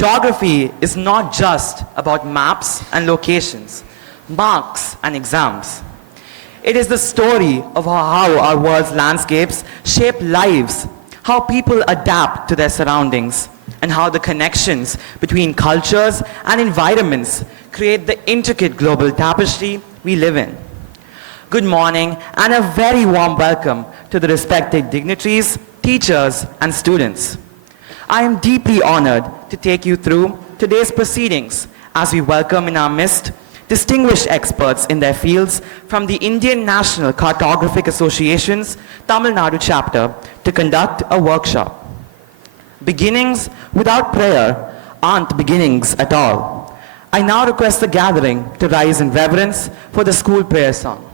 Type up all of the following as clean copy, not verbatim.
Geography is not just about maps and locations, marks and exams. It is the story of how our world's landscapes shape lives, how people adapt to their surroundings, and how the connections between cultures and environments create the intricate global tapestry we live in. Good morning and a very warm welcome to the respected dignitaries, teachers, and students. I am deeply honored to take you through today's proceedings as we welcome in our midst distinguished experts in their fields from the Indian National Cartographic Association's Tamil Nadu chapter to conduct a workshop. Beginnings without prayer aren't beginnings at all. I now request the gathering to rise in reverence for the school prayer song.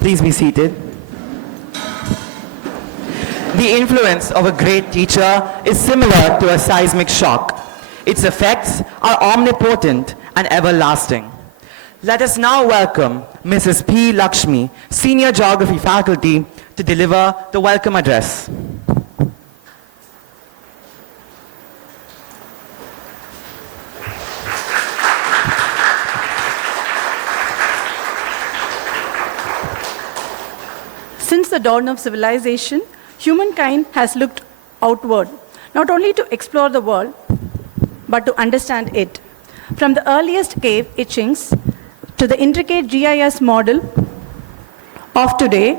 Please be seated. The influence of a great teacher is similar to a seismic shock. Its effects are omnipotent and everlasting. Let us now welcome Mrs. P. Lakshmi, Senior Geography Faculty, to deliver the welcome address. Since the dawn of civilization, humankind has looked outward, not only to explore the world, but to understand it. From the earliest cave etchings to the intricate GIS model of today,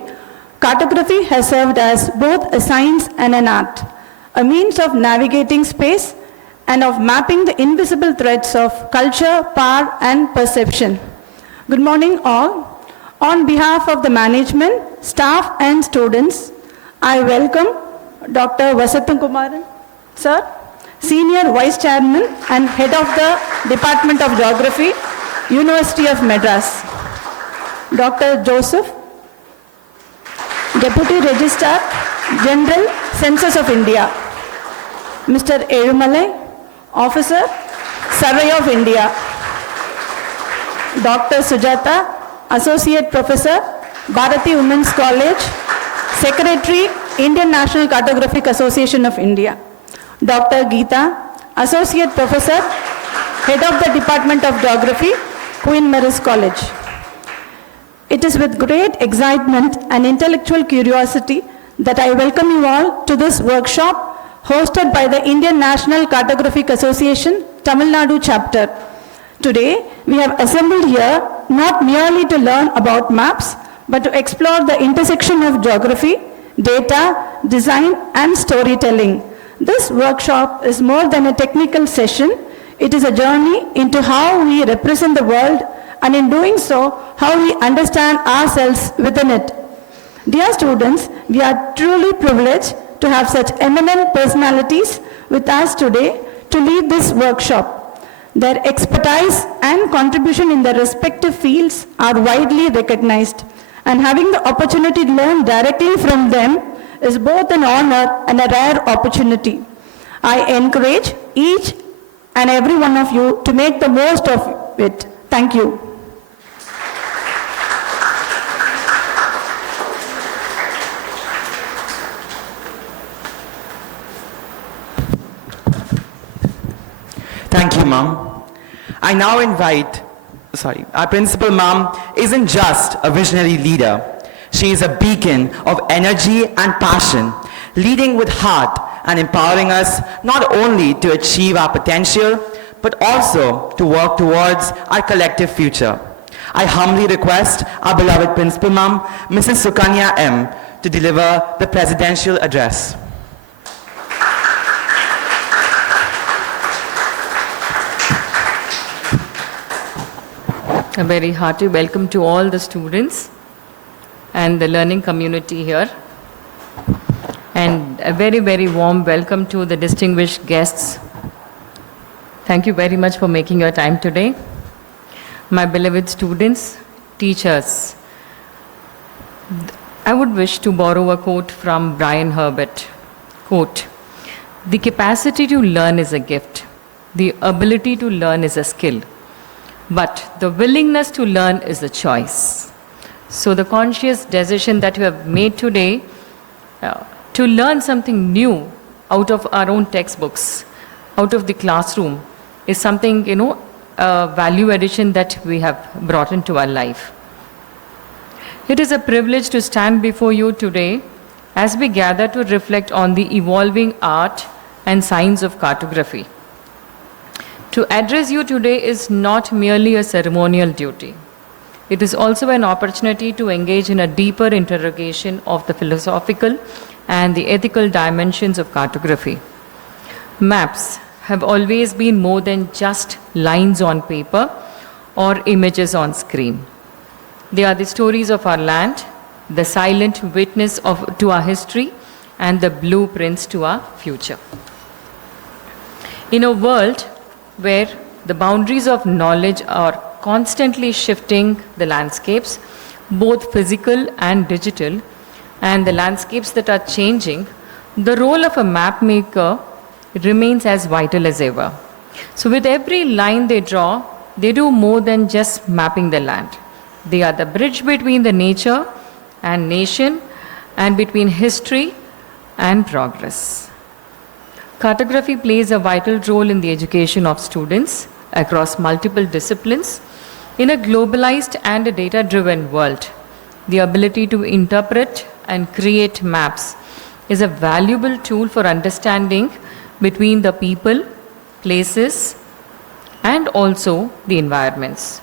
cartography has served as both a science and an art, a means of navigating space and of mapping the invisible threads of culture, power, and perception. Good morning, all. On behalf of the management, staff, and students, I welcome Dr. Vasathan Kumaran, Sir, Senior Vice Chairman and Head of the Department of Geography, University of Madras. Dr. Joseph, Deputy Registrar General, Census of India. Mr. Erumalai, Officer, Survey of India. Dr. Sujata, Associate Professor, Bharati Women's College, Secretary, Indian National Cartographic Association of India. Dr. Geeta, Associate Professor, Head of the Department of Geography, Queen Mary's College. It is with great excitement and intellectual curiosity that I welcome you all to this workshop hosted by the Indian National Cartographic Association, Tamil Nadu chapter. Today, we have assembled here not merely to learn about maps, but to explore the intersection of geography, data, design, and storytelling. This workshop is more than a technical session. It is a journey into how we represent the world, and in doing so, how we understand ourselves within it. Dear students, we are truly privileged to have such eminent personalities with us today to lead this workshop. Their expertise and contribution in their respective fields are widely recognized, and having the opportunity to learn directly from them is both an honor and a rare opportunity. I encourage each and every one of you to make the most of it. Thank you. Thank you, Ma'am. I now invite, our principal, Ma'am, isn't just a visionary leader. She is a beacon of energy and passion, leading with heart and empowering us not only to achieve our potential, but also to work towards our collective future. I humbly request our beloved principal, Ma'am, Mrs. Sukanya M., to deliver the presidential address. A very hearty welcome to all the students and the learning community here. And a very, very warm welcome to the distinguished guests. Thank you very much for making your time today. My beloved students, teachers, I would wish to borrow a quote from Brian Herbert. Quote, "The capacity to learn is a gift. The ability to learn is a skill. But the willingness to learn is a choice." So the conscious decision that you have made today to learn something new out of our own textbooks, out of the classroom, is something, a value addition that we have brought into our life. It is a privilege to stand before you today as we gather to reflect on the evolving art and science of cartography. To address you today is not merely a ceremonial duty. It is also an opportunity to engage in a deeper interrogation of the philosophical and the ethical dimensions of cartography. Maps have always been more than just lines on paper or images on screen. They are the stories of our land, the silent witness to our history, and the blueprints to our future. In a world where the boundaries of knowledge are constantly shifting the landscapes, both physical and digital, and the landscapes that are changing, the role of a map maker remains as vital as ever. So with every line they draw, they do more than just mapping the land. They are the bridge between the nature and nation, and between history and progress. Cartography plays a vital role in the education of students across multiple disciplines. In a globalized and a data-driven world, the ability to interpret and create maps is a valuable tool for understanding between the people, places, and also the environments.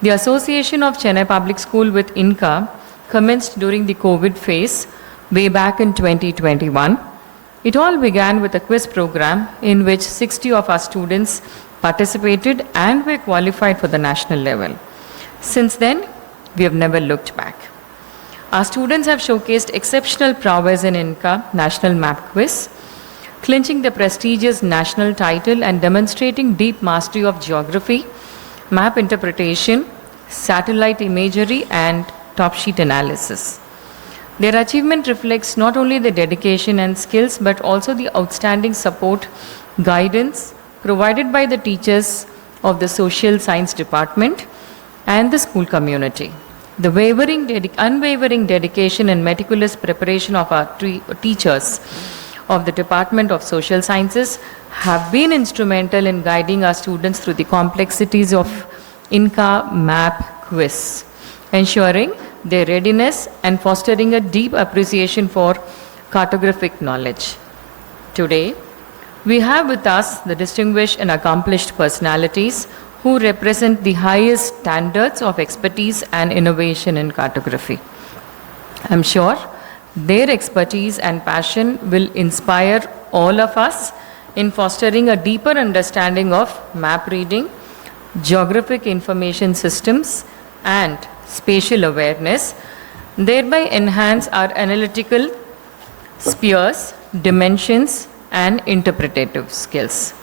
The Association of Chennai Public School with INCA commenced during the COVID phase way back in 2021. It all began with a quiz program in which 60 of our students participated and were qualified for the national level. Since then, we have never looked back. Our students have showcased exceptional prowess in INCA National Map Quiz, clinching the prestigious national title and demonstrating deep mastery of geography, map interpretation, satellite imagery, and top sheet analysis. Their achievement reflects not only the dedication and skills, but also the outstanding support, guidance provided by the teachers of the social science department and the school community. The unwavering dedication and meticulous preparation of our teachers of the Department of Social Sciences have been instrumental in guiding our students through the complexities of INCA Map Quiz, ensuring their readiness and fostering a deep appreciation for cartographic knowledge. Today, we have with us the distinguished and accomplished personalities who represent the highest standards of expertise and innovation in cartography. I'm sure their expertise and passion will inspire all of us in fostering a deeper understanding of map reading, geographic information systems, and spatial awareness, thereby enhance our analytical spheres, dimensions, and interpretative skills.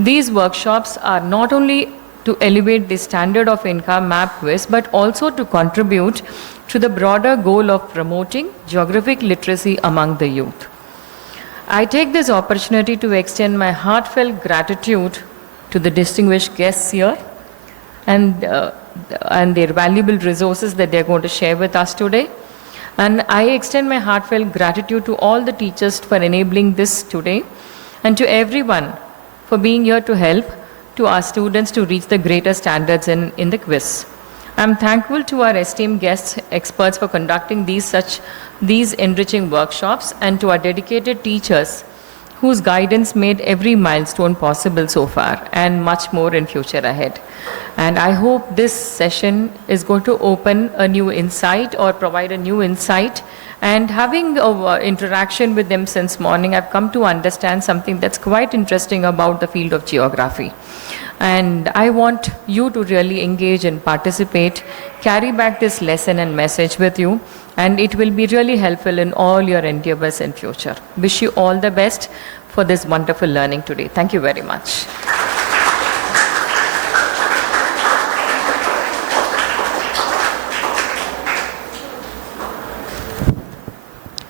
These workshops are not only to elevate the standard of INCA map quiz, but also to contribute to the broader goal of promoting geographic literacy among the youth. I take this opportunity to extend my heartfelt gratitude to the distinguished guests here and their valuable resources that they're going to share with us today. And I extend my heartfelt gratitude to all the teachers for enabling this today, and to everyone for being here to help to our students to reach the greater standards in the quiz. I'm thankful to our esteemed guests, experts for conducting these enriching workshops, and to our dedicated teachers whose guidance made every milestone possible so far, and much more in future ahead. And I hope this session is going to open a new insight or provide a new insight. And having interaction with them since morning, I've come to understand something that's quite interesting about the field of geography. And I want you to really engage and participate, carry back this lesson and message with you, and it will be really helpful in all your endeavors in future. Wish you all the best for this wonderful learning today. Thank you very much.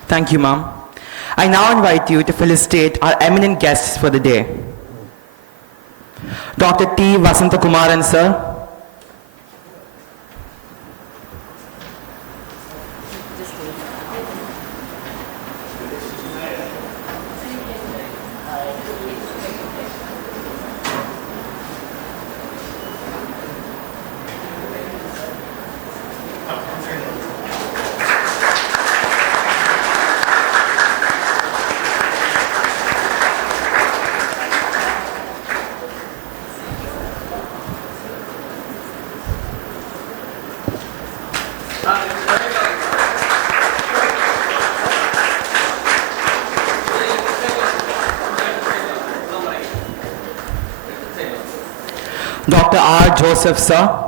Thank you, ma'am. I now invite you to felicitate our eminent guests for the day. Dr. T. Vasantakumaran, sir. Dr. R. Joseph, sir.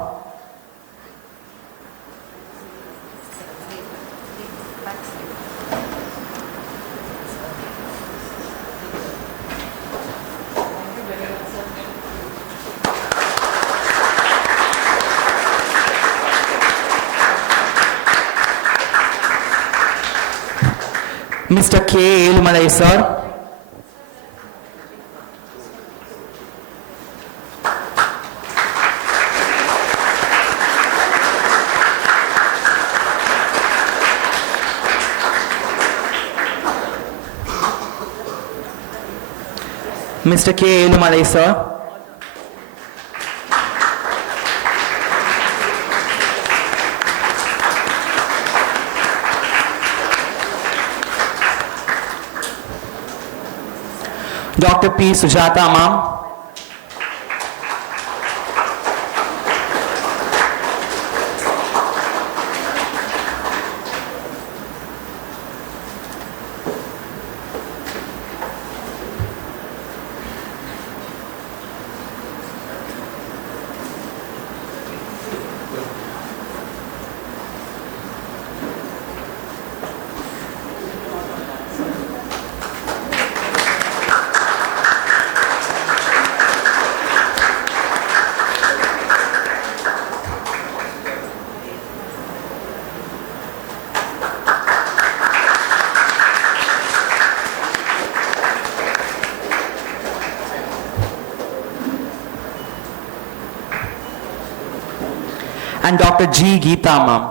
Mr. K. Elumalai, sir. Mr. K. Elumalai, sir. Dr. P. Sujata, ma'am. And Dr. G. Geeta, ma'am.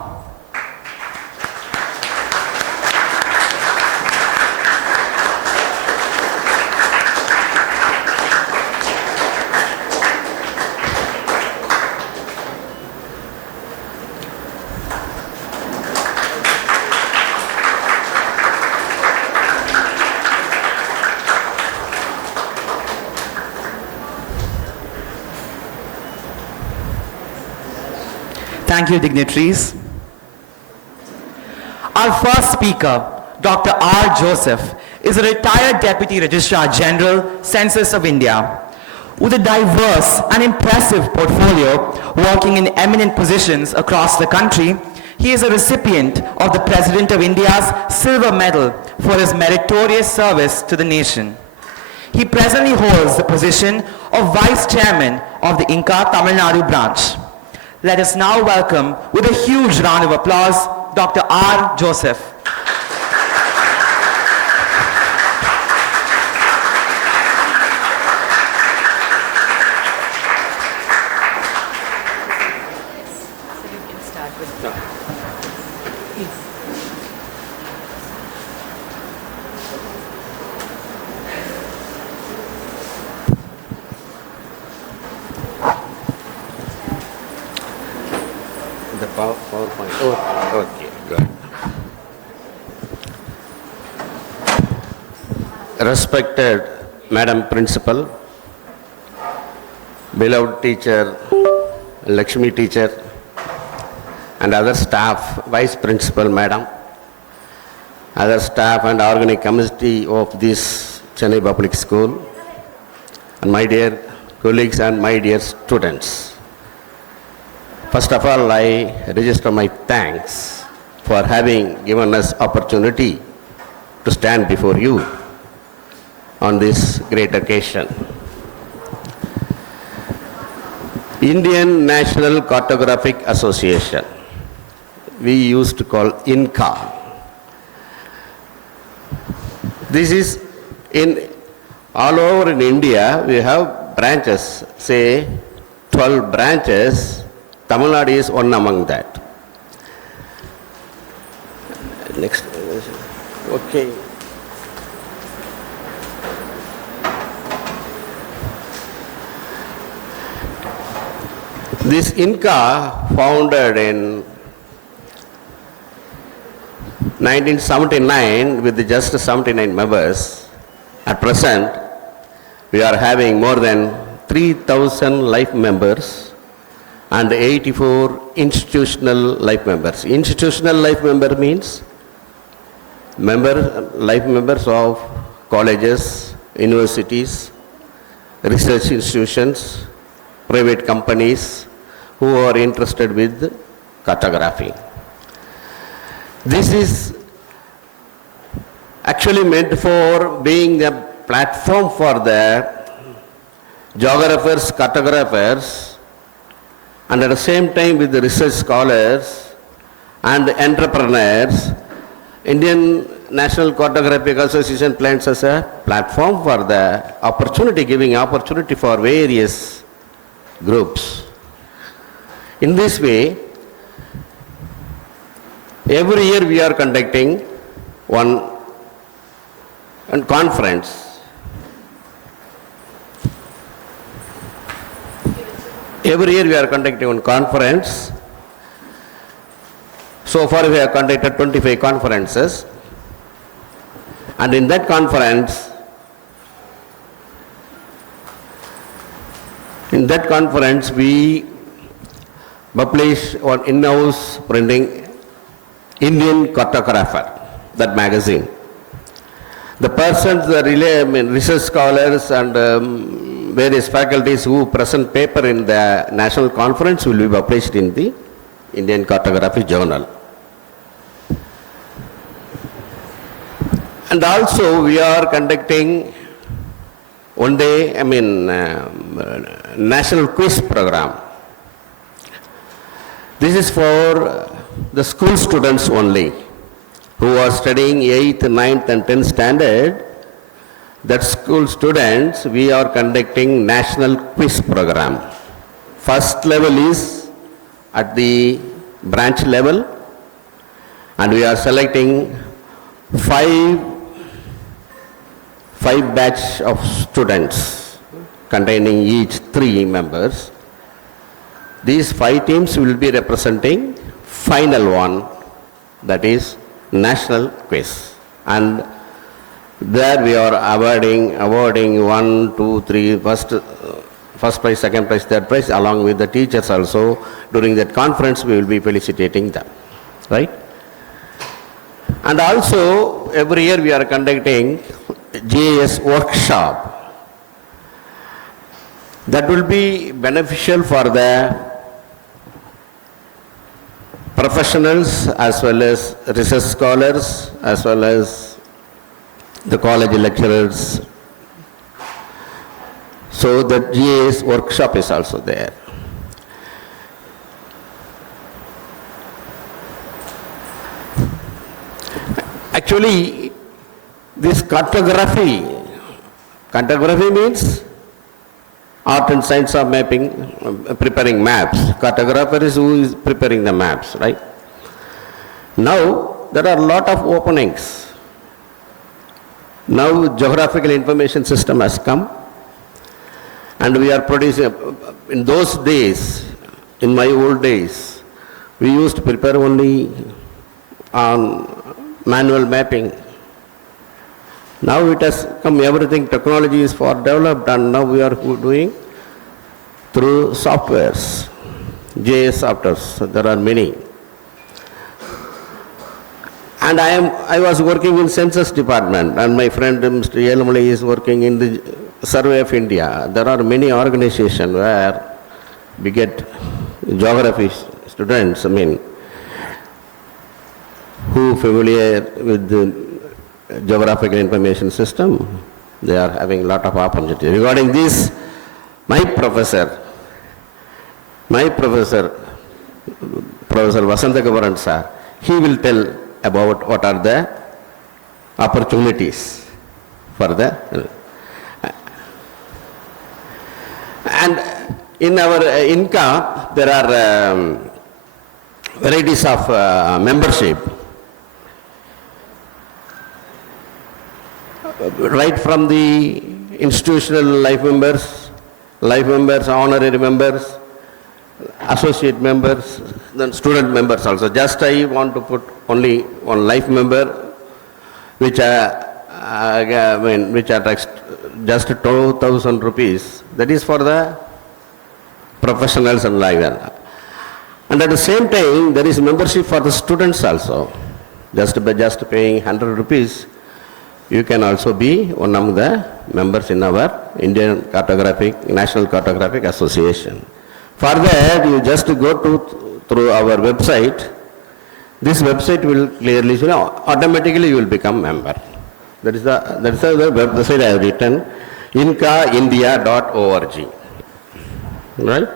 Thank you, dignitaries. Our first speaker, Dr. R. Joseph, is a retired Deputy Registrar General, Census of India. With a diverse and impressive portfolio, working in eminent positions across the country, he is a recipient of the President of India's Silver Medal for his meritorious service to the nation. He presently holds the position of Vice Chairman of the INCA Tamil Nadu branch. Let us now welcome, with a huge round of applause, Dr. R. Joseph. The PowerPoint. Oh, okay, good. Respected Madam Principal, beloved teacher, Lakshmi teacher, and other staff, Vice Principal Madam, other staff and organic committee of this Chennai Public School, and my dear colleagues and my dear students. First of all, I register my thanks for having given us opportunity to stand before you on this great occasion. Indian National Cartographic Association, we used to call INCA. This is in all over in India, we have branches, say 12 branches. Tamil Nadu is one among that. Next. Okay. This INCA, founded in 1979 with just 79 members. At present, we are having more than 3,000 life members and 84 institutional life members. Institutional life member means life members of colleges, universities, research institutions, private companies who are interested with cartography. This is actually meant for being a platform for the geographers, cartographers, and at the same time with the research scholars and entrepreneurs. Indian National Cartographic Association plans as a platform for the opportunity, giving opportunity for various groups. In this way, every year we are conducting one conference. Every year we are conducting one conference. So far we have conducted 25 conferences. And in that conference, we publish one in-house printing Indian Cartographer, that magazine. The persons, research scholars and various faculties who present paper in the national conference will be published in the Indian Cartography Journal. And also we are conducting one day, national quiz program. This is for the school students only who are studying 8th, 9th and 10th standard. That school students, we are conducting national quiz program. First level is at the branch level, and we are selecting five batch of students containing each 3 members. These 5 teams will be representing final one, that is national quiz. And there we are awarding 1, 2, 3, first prize, second prize, third prize, along with the teachers also. During that conference, we will be felicitating them, right? And also, every year we are conducting GIS workshop. That will be beneficial for the professionals as well as research scholars as well as the college lecturers So the GIS workshop is also there. Actually, this cartography means art and science of mapping, preparing maps. Cartographer is who is preparing the maps, right? Now, there are a lot of openings. Now, geographical information system has come, and we are producing, in those days, in my old days, we used to prepare only on manual mapping. Now it has come, everything, technology is far developed, and now we are doing through softwares, GIS softwares, there are many. And I was working in census department, and my friend Mr. Yelmali is working in the Survey of India. There are many organizations where we get geography students, who familiar with the geographical information system, they are having a lot of opportunity. Regarding this, my professor, Professor Vasanta Gabaran sir, he will tell about what are the opportunities for the, and in our INCA, there are varieties of membership. Right from the institutional life members, honorary members, associate members, then student members also. Just I want to put only one life member, which are just 2,000 rupees. That is for the professionals and life. And at the same time, there is membership for the students also. Just paying 100 rupees. You can also be one of the members in our Indian National Cartographic Association. For that, you just go through our website. This website will clearly show, automatically you will become member. That is the website I have written, incaindia.org. Right?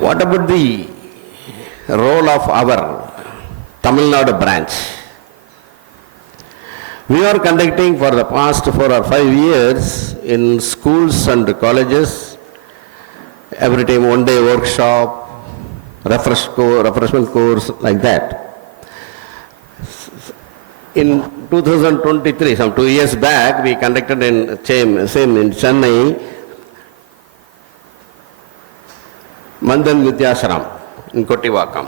What about the role of our Tamil Nadu branch? We are conducting for the past 4 or 5 years in schools and colleges, every time one-day workshop, refreshment course, like that. In 2023, some 2 years back, we conducted in Chennai, Mandan Vidyashram in Kottivakam.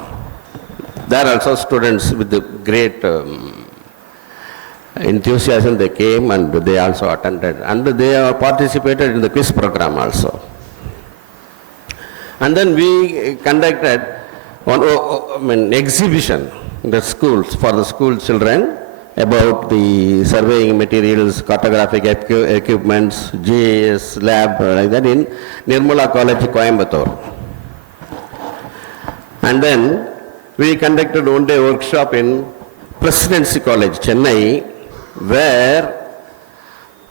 There also students with the great enthusiasm, they came and they also attended, and they have participated in the quiz program also. And then we conducted one exhibition in the schools, for the school children, about the surveying materials, cartographic equipments, GIS lab, like that, in Nirmala College, Coimbatore. And then we conducted one-day workshop in Presidency College, Chennai, where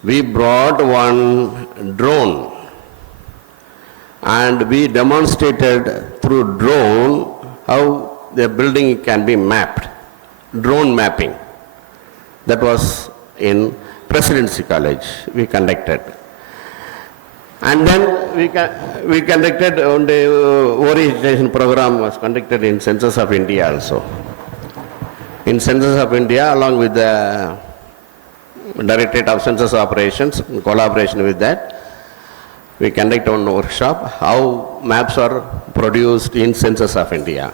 we brought one drone and we demonstrated through drone how the building can be mapped, drone mapping. That was in Presidency College we conducted. And then we conducted one-day orientation program was conducted in Census of India also. In Census of India, along with the Directorate of Census Operations, in collaboration with that, we conduct one workshop, how maps are produced in Census of India.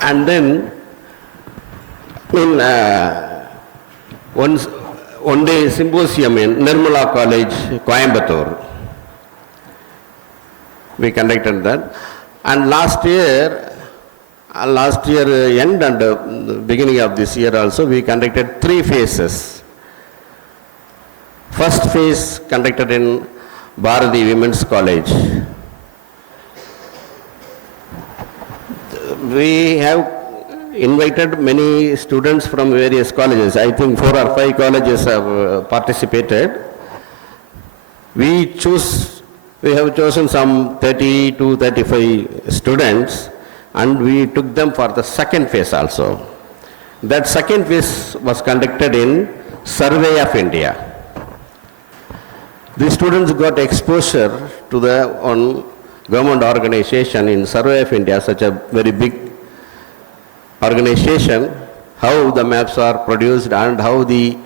And then, in one-day symposium in Nirmala College, Coimbatore, we conducted that. And last year end and beginning of this year also, we conducted 3 phases. First phase conducted in Bharati Women's College. We have invited many students from various colleges. I think 4 or 5 colleges have participated. We have chosen some 30 to 35 students, and we took them for the second phase also. That second phase was conducted in Survey of India. The students got exposure to the one government organization in Survey of India, such a very big organization, how the maps are produced and how the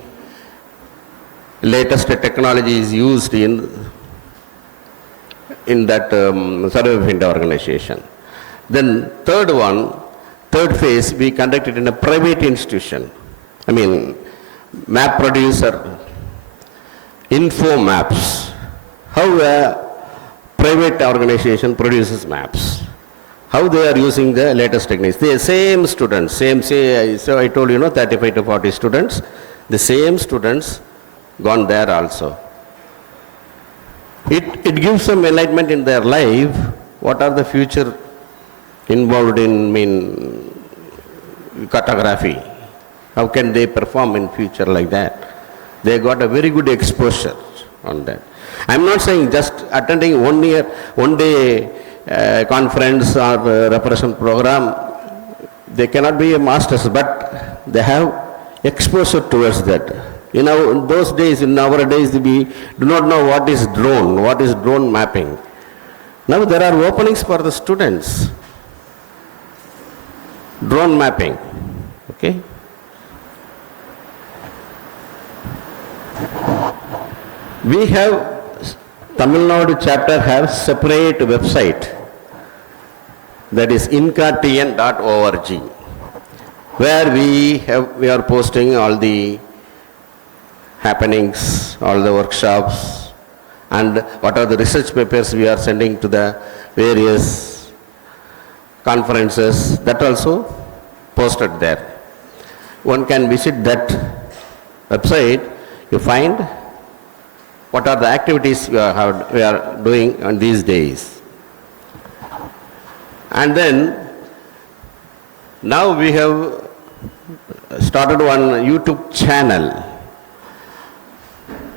latest technology is used in that Survey of India organization. Then third phase, we conducted in a private institution. I mean, map producer, Info Maps. How a private organization produces maps. How they are using the latest techniques. The same students, so I told you, 35 to 40 students, the same students gone there also. It gives some enlightenment in their life. What are the future involved in cartography? How can they perform in future like that? They got a very good exposure on that. I'm not saying just attending one day conference or repression program, they cannot be a masters, but they have exposure towards that. In those days, in our days, we do not know what is drone mapping. Now there are openings for the students. Drone mapping, okay? We have, Tamil Nadu chapter have separate website, that is incatn.org, where we are posting all the happenings, all the workshops, and what are the research papers we are sending to the various conferences, that also posted there. One can visit that website, you find what are the activities we are doing on these days. And then, now we have started one YouTube channel,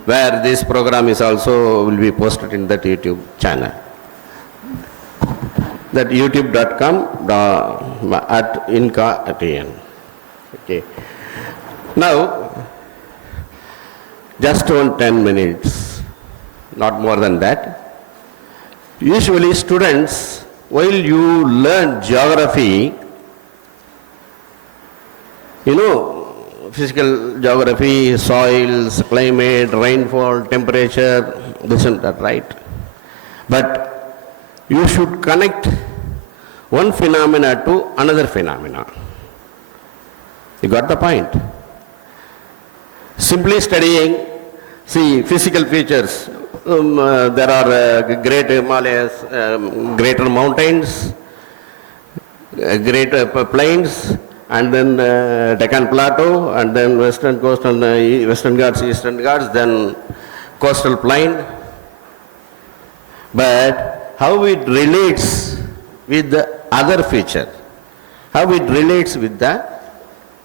where this program is also will be posted in that YouTube channel. That youtube.com at INCA. Okay. Now, just on 10 minutes, not more than that. Usually students, while you learn geography, physical geography, soils, climate, rainfall, temperature, this and that, right? But you should connect one phenomena to another phenomena. You got the point? Simply studying, see, physical features. There are great Himalayas, greater mountains, great plains, and then Deccan Plateau, and then Western Coast and Western Ghats, Eastern Ghats, then coastal plain. But how it relates with the other feature, how it relates with the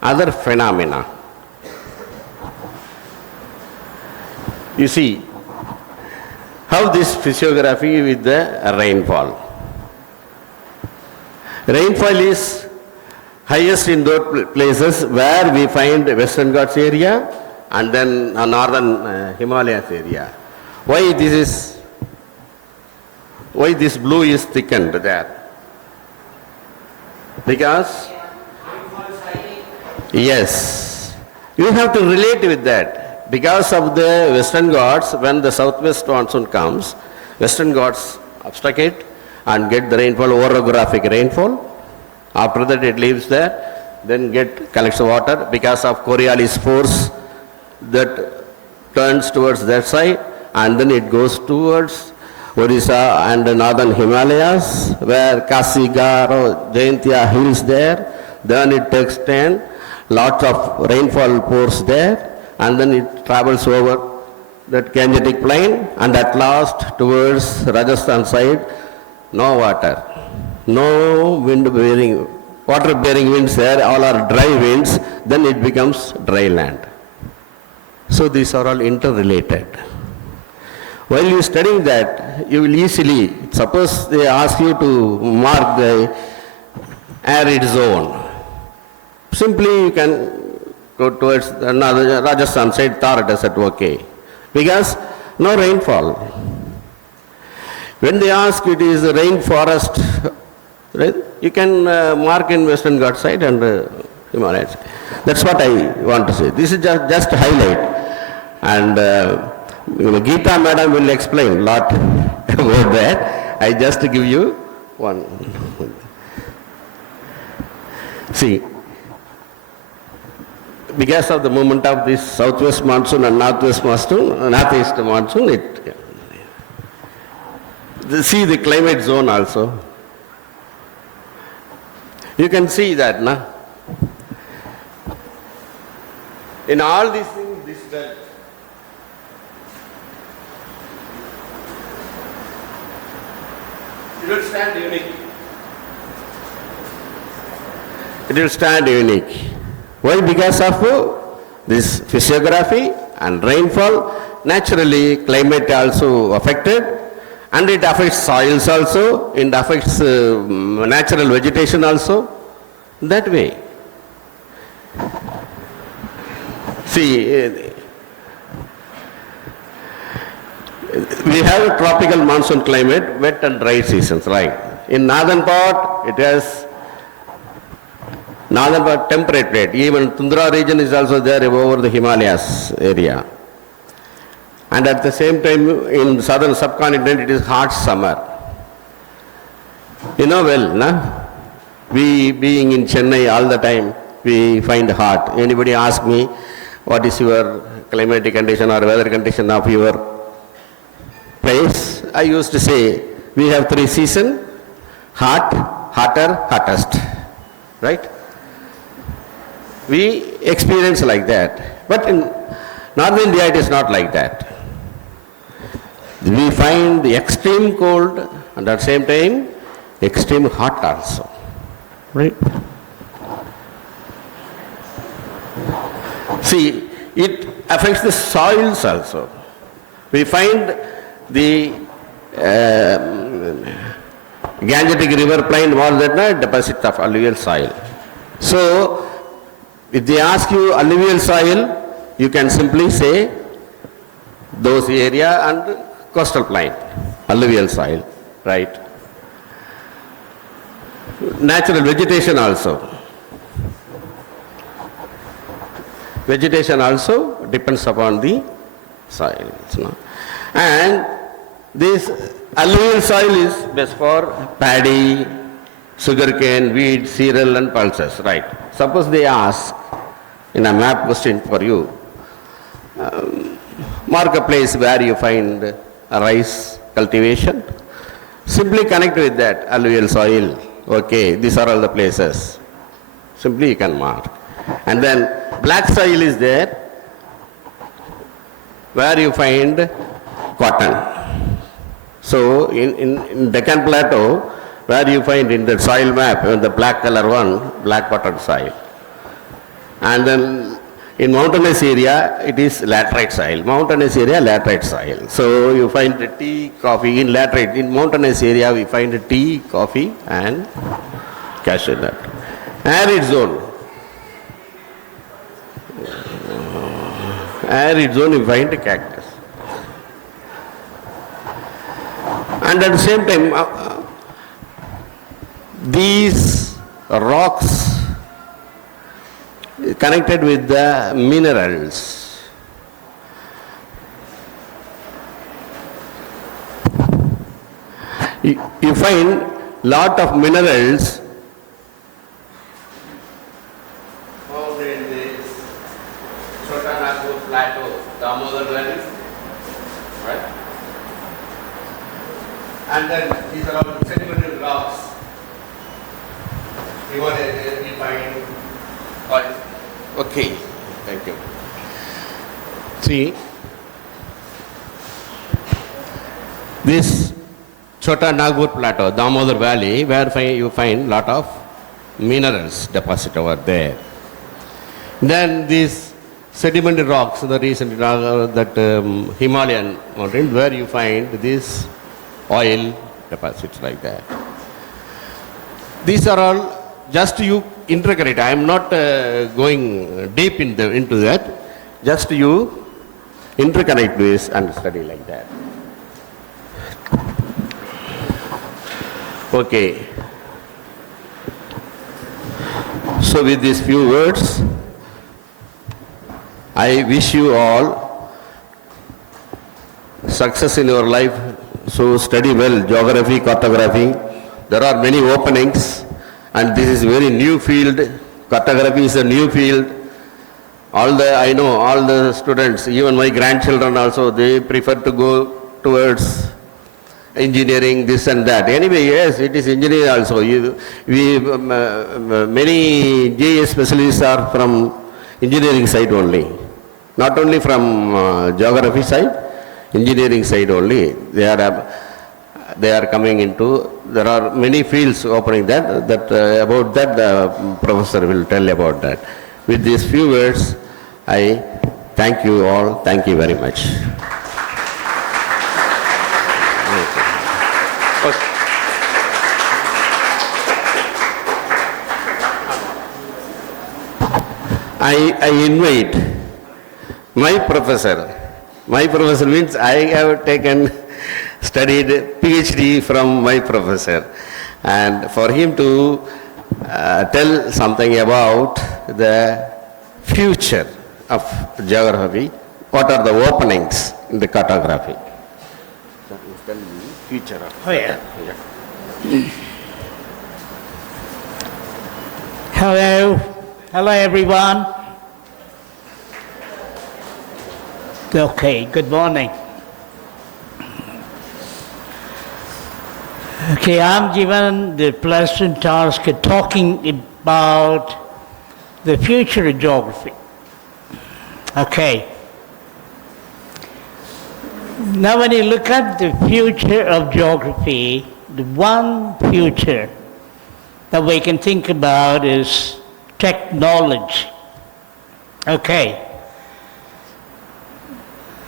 other phenomena. You see, how this physiography with the rainfall. Rainfall is highest in those places where we find Western Ghats area and then northern Himalayas area. Why this blue is thickened there? Because, yes, you have to relate with that. Because of the Western Ghats, when the southwest monsoon comes, Western Ghats obstruct it and get the rainfall, orographic rainfall. After that it leaves there, then collects water because of Coriolis force that turns towards that side, and then it goes towards Orissa and the northern Himalayas, where Kasigar or Jaintia hills there. Then it takes 10, lots of rainfall pours there, and then it travels over that Gangetic plain, and at last towards Rajasthan side, no water, no wind bearing water bearing winds there, all are dry winds, then it becomes dry land. So these are all interrelated. While you studying that, you will easily, suppose they ask you to mark the arid zone. Simply you can go towards another Rajasthan side, Thar desert, okay. Because no rainfall. When they ask it is a rainforest, right, you can mark in Western Ghats side and Himalayas. That's what I want to say. This is just highlight. And Geeta madam will explain a lot about that. I just give you one. See, because of the movement of this southwest monsoon and northeast monsoon, see the climate zone also. You can see that, na? In all these things, this belt. It will stand unique. It will stand unique. Why? Because of this physiography and rainfall. Naturally, climate also affected, and it affects soils also, it affects natural vegetation also. That way. See, we have a tropical monsoon climate, wet and dry seasons, right? In northern part, it has northern part temperate plate. Even Tundra region is also there over the Himalayas area. And at the same time, in southern subcontinent, it is hot summer. You know well, na? We being in Chennai all the time, we find hot. Anybody ask me, what is your climatic condition or weather condition of your place? I used to say, we have 3 seasons, hot, hotter, hottest. Right? We experience like that. But in North India, it is not like that. We find the extreme cold and at the same time, extreme hot also. Right? See, it affects the soils also. We find the Gangetic river plain was that deposit of alluvial soil. So, if they ask you alluvial soil, you can simply say those area and coastal plain, alluvial soil, right? Natural vegetation also. Vegetation also depends upon the soil. And this alluvial soil is best for paddy, sugarcane, wheat, cereal and pulses, right? Suppose they ask in a map question for you, mark a place where you find a rice cultivation. Simply connect with that alluvial soil. Okay, these are all the places. Simply you can mark. And then black soil is there where you find cotton. So in Deccan Plateau, where you find in the soil map, the black color one, black cotton soil. And then in mountainous area, it is laterite soil. Mountainous area, laterite soil. So you find the tea, coffee in laterite. In mountainous area, we find tea, coffee and cashew nut. Arid zone. Arid zone, you find cactus. And at the same time, these rocks connected with the minerals. You find lot of minerals found in this Chota Plateau, Damodar Valley, right? And then these are all sedimentary rocks. You want to find oil. Okay, thank you. See, this Chota Nagpur Plateau, Damodar Valley, where you find lot of minerals deposit over there. Then these sedimentary rocks, the recent Himalayan mountain, where you find these oil deposits like that. These are all just you integrate. I am not going deep into that. Just you interconnect this and study like that. Okay. So with these few words, I wish you all success in your life. So study well geography, cartography. There are many openings, and this is very new field. Cartography is a new field. I know all the students, even my grandchildren also, they prefer to go towards engineering, this and that. Anyway, yes, it is engineering also. Many GIS specialists are from engineering side only. Not only from geography side, engineering side only. They are coming into, there are many fields opening about that the professor will tell about that. With these few words, I thank you all. Thank you very much. I invite my professor. My professor means I have studied PhD from my professor, and for him to tell something about the future of geography, what are the openings in the cartography. Future of Hello everyone. Okay, good morning. Okay, I'm given the pleasant task of talking about the future of geography. Okay. Now when you look at the future of geography, the one future that we can think about is technology. Okay.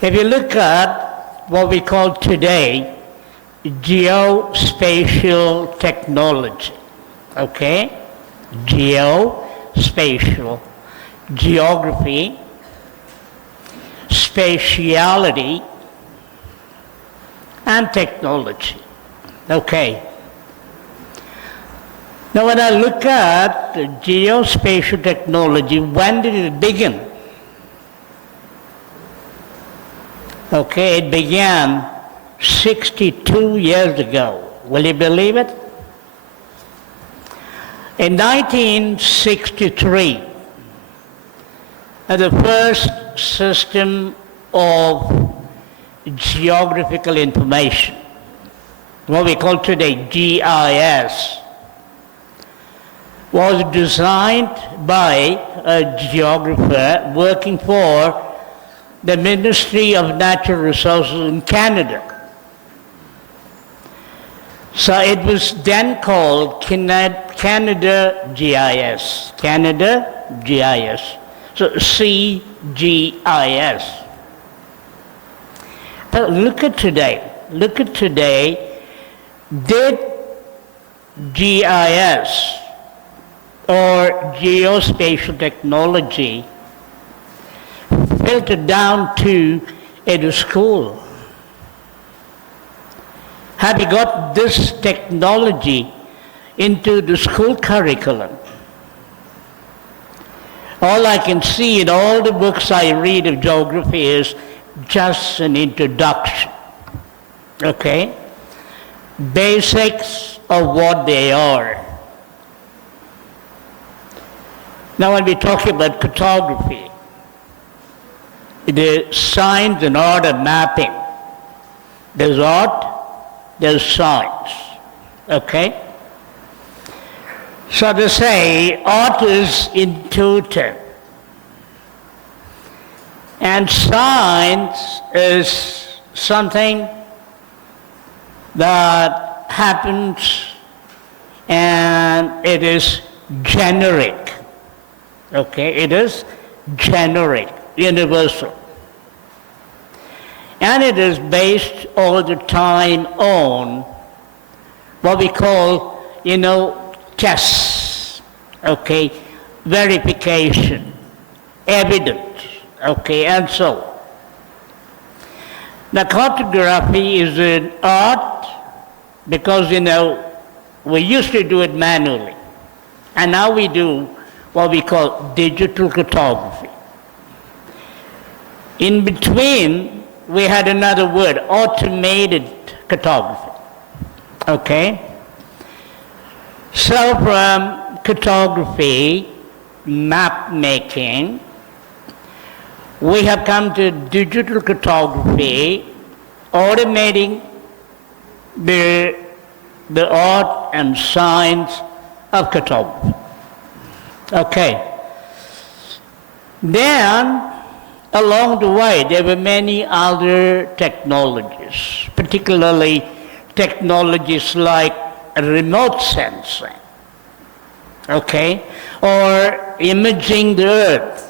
If you look at what we call today geospatial technology, okay? Geospatial, geography, spatiality, and technology, okay? Now when I look at the geospatial technology, when did it begin? Okay, it began 62 years ago. Will you believe it? In 1963, the first system of geographical information, what we call today GIS, was designed by a geographer working for the Ministry of Natural Resources in Canada. So it was then called Canada GIS. Canada GIS. So CGIS. But look at today. Look at today. Did GIS or geospatial technology filter down to a school? Have you got this technology into the school curriculum? All I can see in all the books I read of geography is just an introduction, okay? Basics of what they are. Now when we talk about cartography, the science and art of mapping, there's art, there's science, okay? So to say, art is intuitive, and science is something that happens and it is generic. Okay, it is generic, universal. And it is based all the time on what we call, tests, okay, verification, evidence, okay, and so on. The cartography is an art because, we used to do it manually. And now we do what we call digital cartography. In between, we had another word, automated cartography. Okay? So from cartography, map making, we have come to digital cartography, automating the art and science of cartography. Okay. Then, along the way, there were many other technologies, particularly technologies like remote sensing, okay, or imaging the Earth.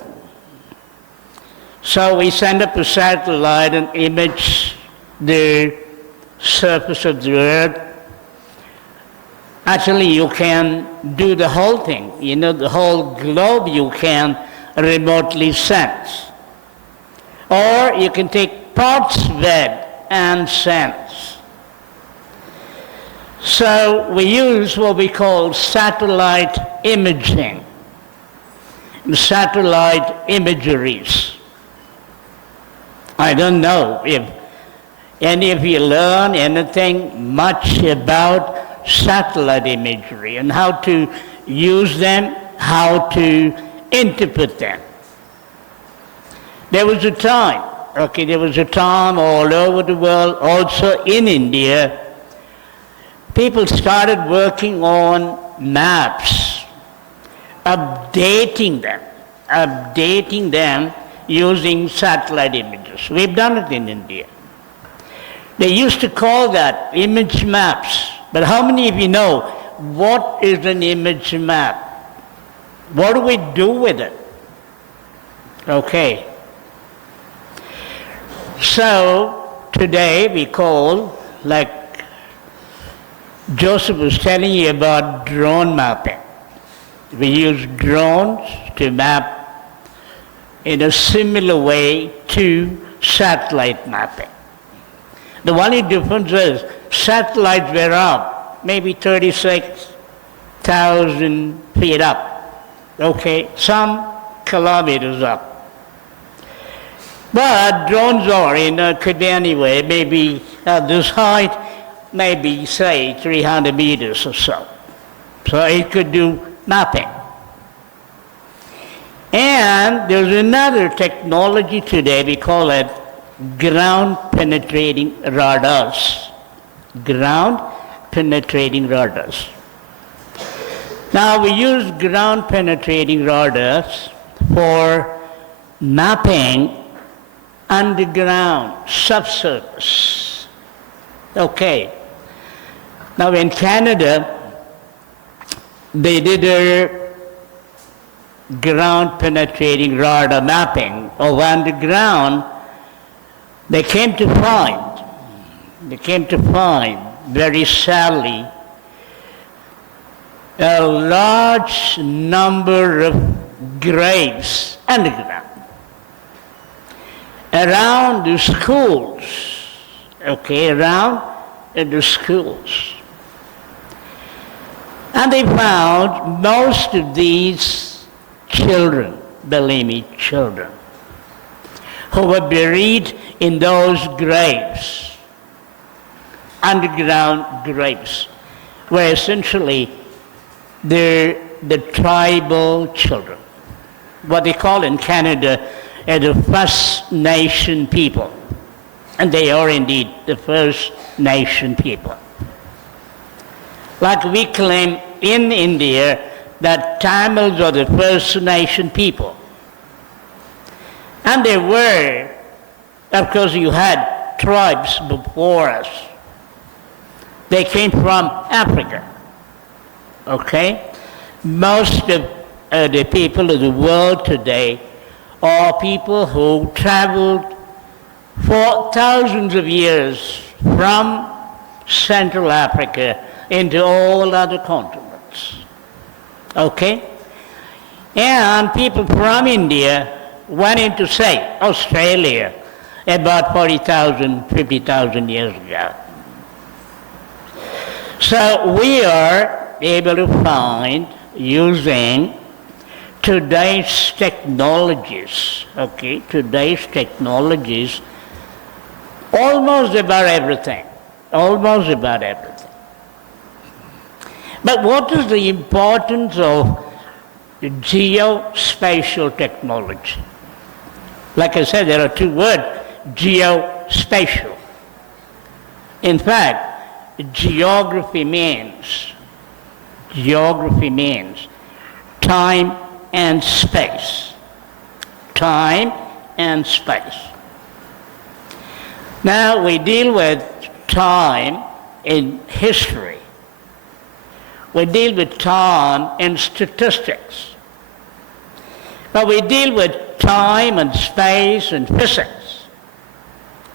So we send up a satellite and image the surface of the Earth. Actually, you can do the whole thing. The whole globe you can remotely sense. Or you can take parts of it and sense. So we use what we call satellite imaging, satellite imageries. I don't know if any of you learn anything much about satellite imagery and how to use them, how to interpret them. There was a time all over the world, also in India, people started working on maps, updating them using satellite images. We've done it in India. They used to call that image maps. But how many of you know what is an image map? What do we do with it? Okay. So today we call, like Joseph was telling you about drone mapping. We use drones to map in a similar way to satellite mapping. The only difference is satellites were up, maybe 36,000 feet up, okay, some kilometers up. But drones are, could be anywhere, maybe at this height, maybe say 300 meters or so. So it could do mapping. And there's another technology today, we call it ground penetrating radars. Ground penetrating radars. Now we use ground penetrating radars for mapping underground, subsurface. Okay. Now in Canada, they did a ground penetrating radar mapping of underground. They came to find very sadly a large number of graves underground around the schools, okay, around the schools. And they found most of these children, believe me, children, who were buried in those graves, underground graves, were essentially the tribal children, what they call in Canada the First Nation people. And they are indeed the First Nation people. Like we claim in India that Tamils are the First Nation people. And there were, of course, you had tribes before us. They came from Africa, okay? most of the people of the world today are people who traveled for thousands of years from Central Africa into all other continents. Okay? And people from India went into, say, Australia about 40,000, 50,000 years ago. So we are able to find, using today's technologies, okay, today's technologies, almost about everything. Almost about everything. But what is the importance of geospatial technology? Like I said, there are two words, geospatial. In fact, geography means time and space. Time and space. Now we deal with time in history. We deal with time in statistics. But we deal with time and space and physics.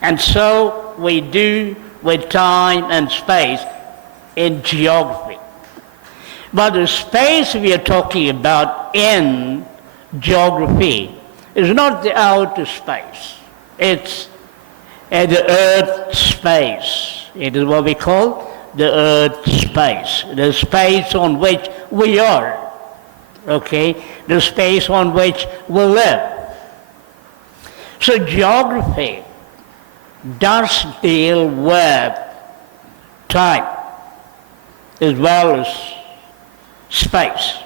And so we do with time and space in geography. But the space we are talking about in geography is not the outer space. It's the earth space. It is what we call the earth space, the space on which we are, okay, the space on which we live. So geography does deal with time as well as space.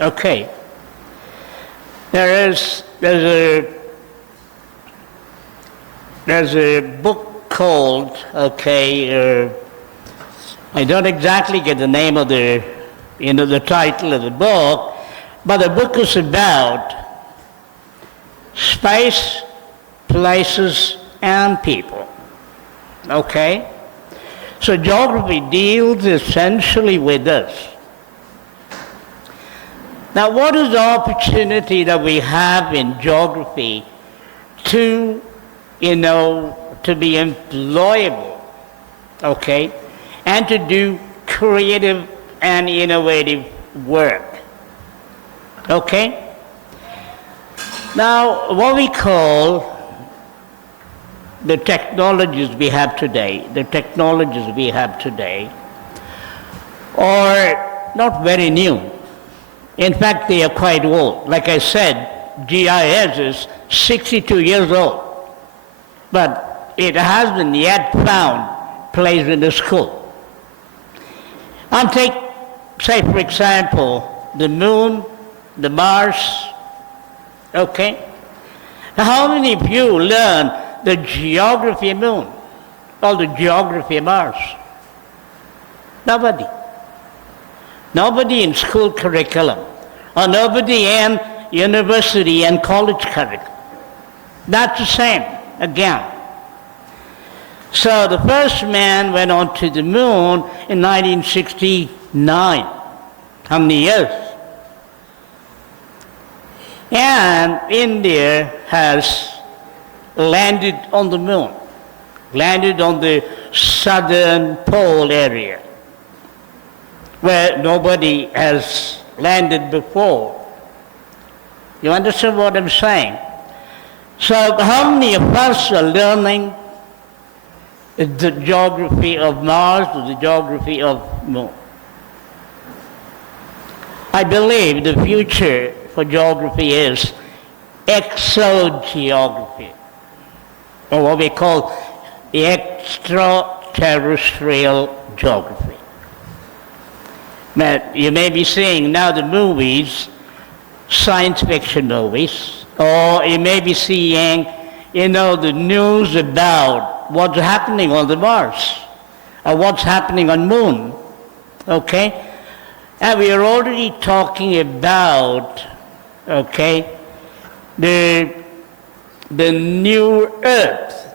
Okay. There's a book called, I don't exactly get the name of the title of the book, but the book is about space, places, and people. Okay? So geography deals essentially with this. Now, what is the opportunity that we have in geography to be employable, okay, and to do creative and innovative work, okay? Now, what we call the technologies we have today are not very new. In fact, they are quite old. Like I said, GIS is 62 years old, but it hasn't yet found place in the school. And take, say for example, the moon, the Mars, okay? How many of you learn the geography of moon or the geography of Mars? Nobody. Nobody in school curriculum, or nobody in university and college curriculum. That's the same, again. So the first man went on to the moon in 1969. How many years? And India has landed on the moon, landed on the southern pole area, where nobody has landed before. You understand what I'm saying? So how many of us are learning the geography of Mars or the geography of Moon? I believe the future for geography is exogeography, or what we call the extraterrestrial geography. Now, you may be seeing now the movies, science fiction movies, or you may be seeing, the news about what's happening on the Mars, or what's happening on Moon, okay? And we are already talking about, okay, the new Earth,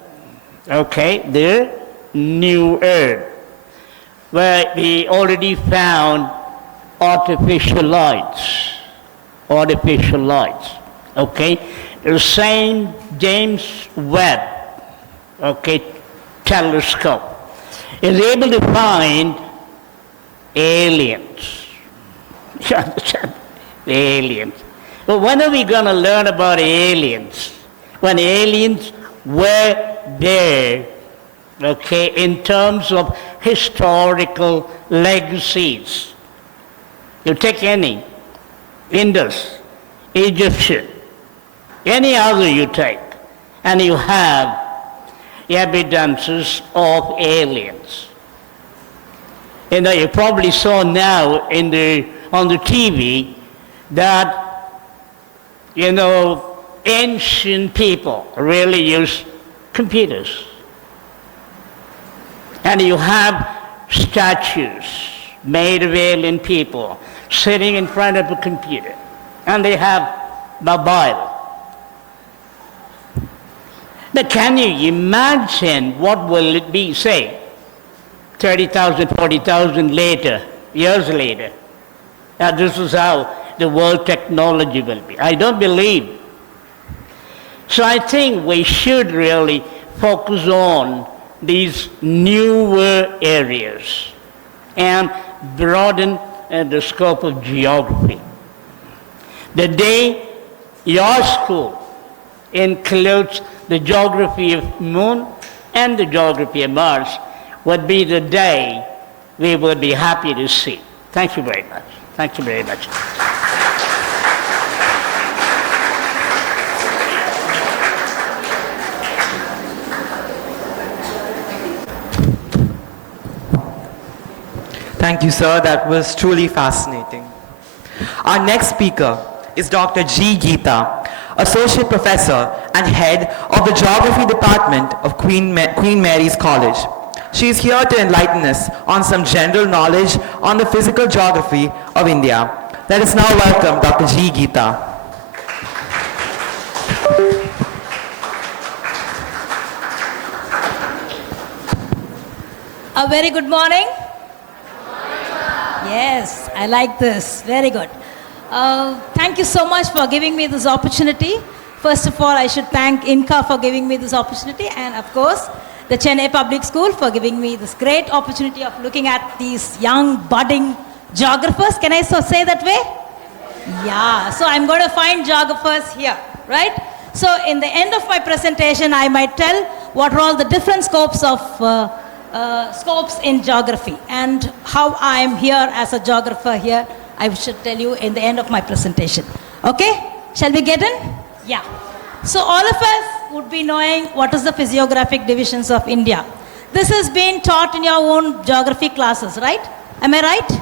okay, the new Earth, where we already found artificial lights. Artificial lights. Okay? The same James Webb, okay, telescope is able to find aliens. You understand? Aliens. Well, when are we going to learn about aliens? When aliens were there, okay, in terms of historical legacies. You take any, Indus, Egyptian, any other you take, and you have evidences of aliens. You know, you probably saw now on the TV that, you know, ancient people really use computers. And you have statues made of alien people sitting in front of a computer. And they have mobile. But can you imagine what will it be, say, 30,000, 40,000 years later? Now this is how the world technology will be. I don't believe. So I think we should really focus on these newer areas and broaden the scope of geography. The day your school includes the geography of Moon and the geography of Mars would be the day we would be happy to see. Thank you very much. Thank you very much. Thank you, sir. That was truly fascinating. Our next speaker is Dr. G. Geeta, Associate Professor and Head of the Geography Department of Queen Mary's College. She is here to enlighten us on some general knowledge on the physical geography of India. Let us now welcome Dr. G. Geeta. A very good morning. Yes, I like this. Very good. Thank you so much for giving me this opportunity. First of all, I should thank INCA for giving me this opportunity, and of course, the Chennai Public School for giving me this great opportunity of looking at these young, budding geographers. Can I so say that way? Yeah, so I'm going to find geographers here, right? So in the end of my presentation, I might tell what are all the different scopes in geography and how I am here as a geographer here. I should tell you in the end of my presentation. Okay? Shall we get in? Yeah. So all of us would be knowing what is the physiographic divisions of India. This has been taught in your own geography classes, right? Am I right?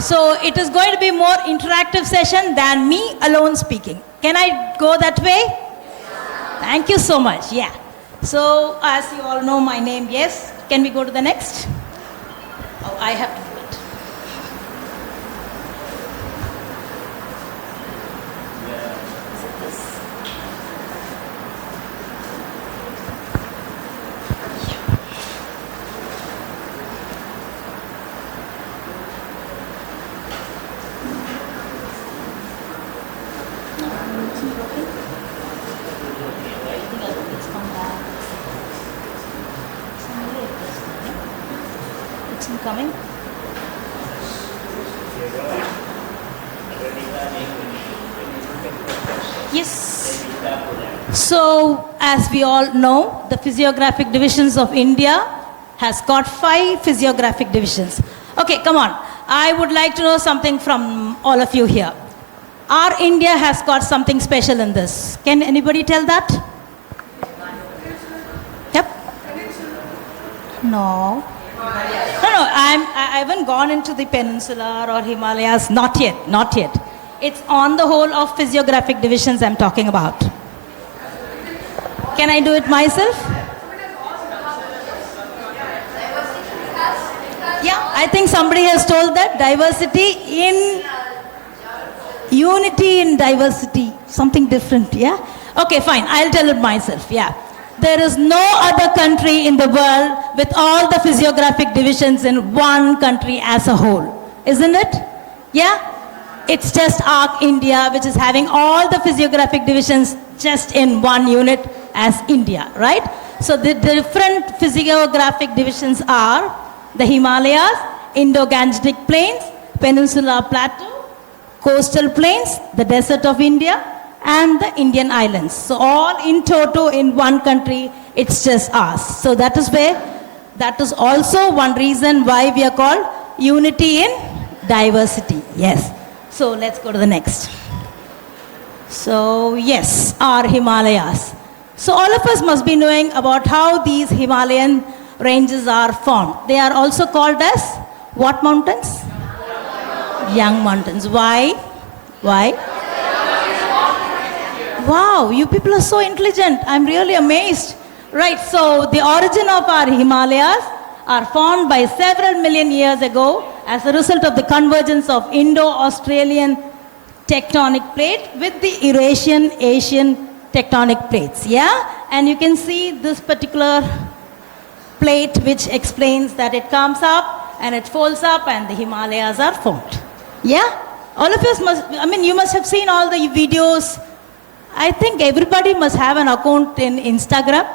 So it is going to be more interactive session than me alone speaking. Can I go that way? Thank you so much. Yeah. So as you all know my name, yes. Can we go to the next? Oh, I have to do it. Is it this? Coming. Yes. So, as we all know, the physiographic divisions of India has got 5 physiographic divisions. Okay, come on. I would like to know something from all of you here. Our India has got something special in this. Can anybody tell that? Yep. No. No, I haven't gone into the peninsula or Himalayas, not yet, not yet. It's on the whole of physiographic divisions I'm talking about. Can I do it myself? Yeah, I think somebody has told that diversity in unity in diversity, something different, yeah? Okay, fine, I'll tell it myself, yeah. There is no other country in the world with all the physiographic divisions in one country as a whole, isn't it? Yeah? It's just Arc India, which is having all the physiographic divisions just in one unit as India, right? So the different physiographic divisions are the Himalayas, Indo-Gangetic Plains, Peninsula Plateau, coastal plains, the desert of India, and the Indian islands. So all in toto in one country, it's just us. So that is also one reason why we are called unity in diversity. Yes. So let's go to the next. So yes, our Himalayas. So all of us must be knowing about how these Himalayan ranges are formed. They are also called as what mountains? Young mountains. Why? Why? Wow, you people are so intelligent. I'm really amazed. Right, so the origin of our Himalayas are formed by several million years ago as a result of the convergence of Indo-Australian tectonic plate with the Eurasian Asian tectonic plates. Yeah? And you can see this particular plate which explains that it comes up and it folds up and the Himalayas are formed. Yeah? All of us must, you must have seen all the videos. I think everybody must have an account in Instagram.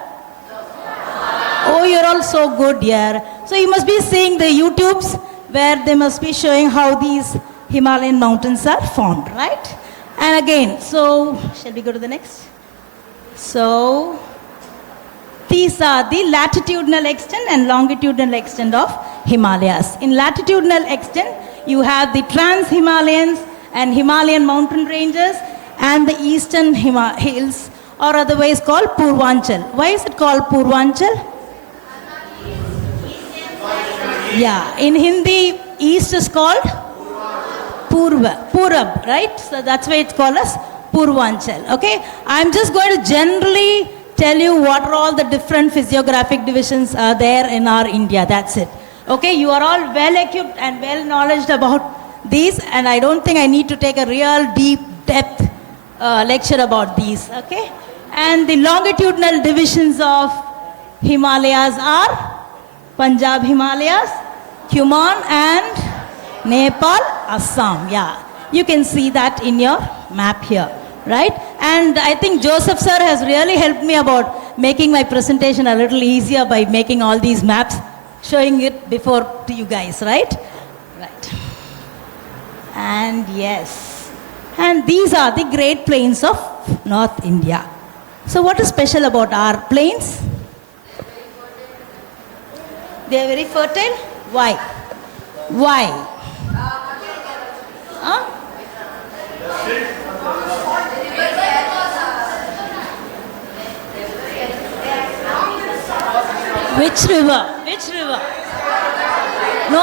Oh, you're all so good here. So you must be seeing the YouTubes where they must be showing how these Himalayan mountains are formed, right? And again, so shall we go to the next? So these are the latitudinal extent and longitudinal extent of Himalayas. In latitudinal extent, you have the Trans-Himalayans and Himalayan mountain ranges and the eastern hills, or otherwise called Purvanchal. Why is it called Purvanchal? Yeah, in Hindi, east is called Purab, right? So that's why it's called as Purvanchal, okay? I'm just going to generally tell you what are all the different physiographic divisions are there in our India, that's it. Okay, you are all well equipped and well knowledge about these, and I don't think I need to take a real deep depth lecture about these, okay? And the longitudinal divisions of Himalayas are Punjab Himalayas, Kumaon and Nepal, Assam. Yeah, you can see that in your map here, right? And I think Joseph sir has really helped me about making my presentation a little easier by making all these maps, showing it before to you guys, right? Right. And yes, and these are the Great Plains of North India. So what is special about our plains? They are very fertile. Why? Why? Huh? Which river? Which river? No.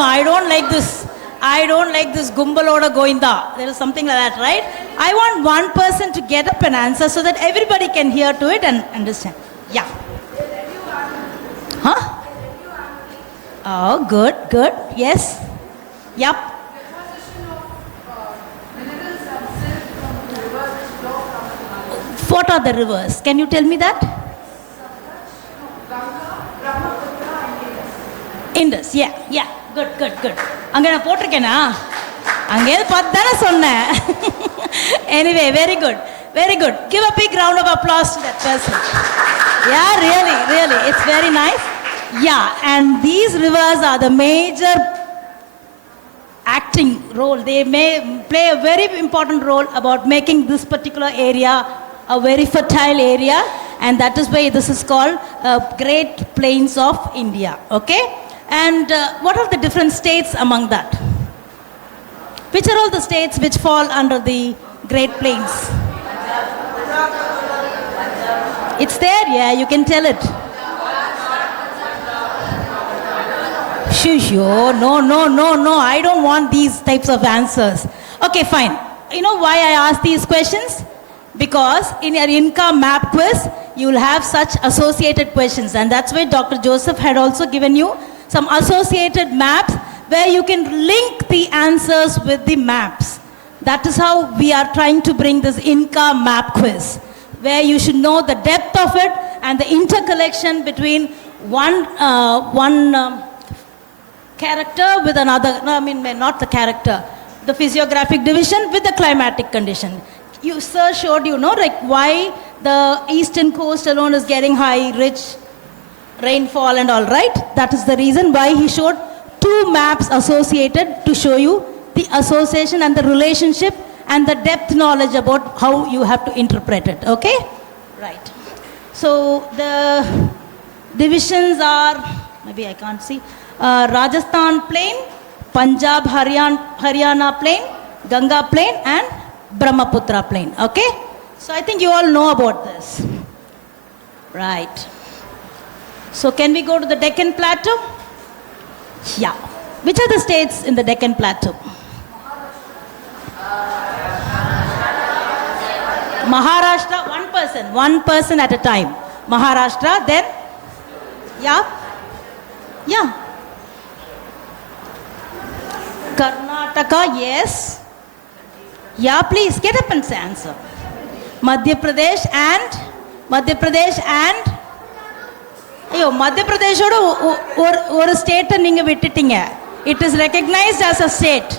I don't like this. I don't like this Gumbaloda Goinda. There is something like that, right? I want one person to get up and answer so that everybody can hear to it and understand. Yeah. Huh? Oh, good. Yes. Yep. What are the rivers? Can you tell me that? Indus. Yeah. Good. அங்க நான் போட்டிருக்கேனா அங்கே பார்த்து தானே சொன்னேன். Anyway, very good. Give a big round of applause to that person. Yeah, really, it's very nice. Yeah, and these rivers are the major acting role. They may play a very important role about making this particular area a very fertile area, and that is why this is called Great Plains of India. Okay? And what are the different states among that? Which are all the states which fall under the Great Plains? It's there, yeah, you can tell it. Shush, no, I don't want these types of answers. Okay, fine. You know why I ask these questions? Because in your INCA map quiz, you will have such associated questions, and that's why Dr. Joseph had also given you some associated maps where you can link the answers with the maps. That is how we are trying to bring this INCA map quiz, where you should know the depth of it and the interconnection between one character with another, not the character, the physiographic division with the climatic condition. You, sir, showed like why the eastern coast alone is getting high, rich rainfall and all, right? That is the reason why he showed 2 maps associated to show you the association and the relationship and the depth knowledge about how you have to interpret it, okay? Right. So the divisions are, maybe I can't see, Rajasthan plain, Punjab, Haryana plain, Ganga plain and Brahmaputra plain, okay? So I think you all know about this. Right. So can we go to the Deccan Plateau? Yeah. Which are the states in the Deccan Plateau? Maharashtra, one person at a time. Maharashtra, then? Yeah? Yeah. Karnataka, yes. Yeah, please get up and say answer. Madhya Pradesh and ஐயோ மத்திய பிரதேஷோட ஒரு ஸ்டேட்டை நீங்க விட்டுட்டீங்க. It is recognized as a state.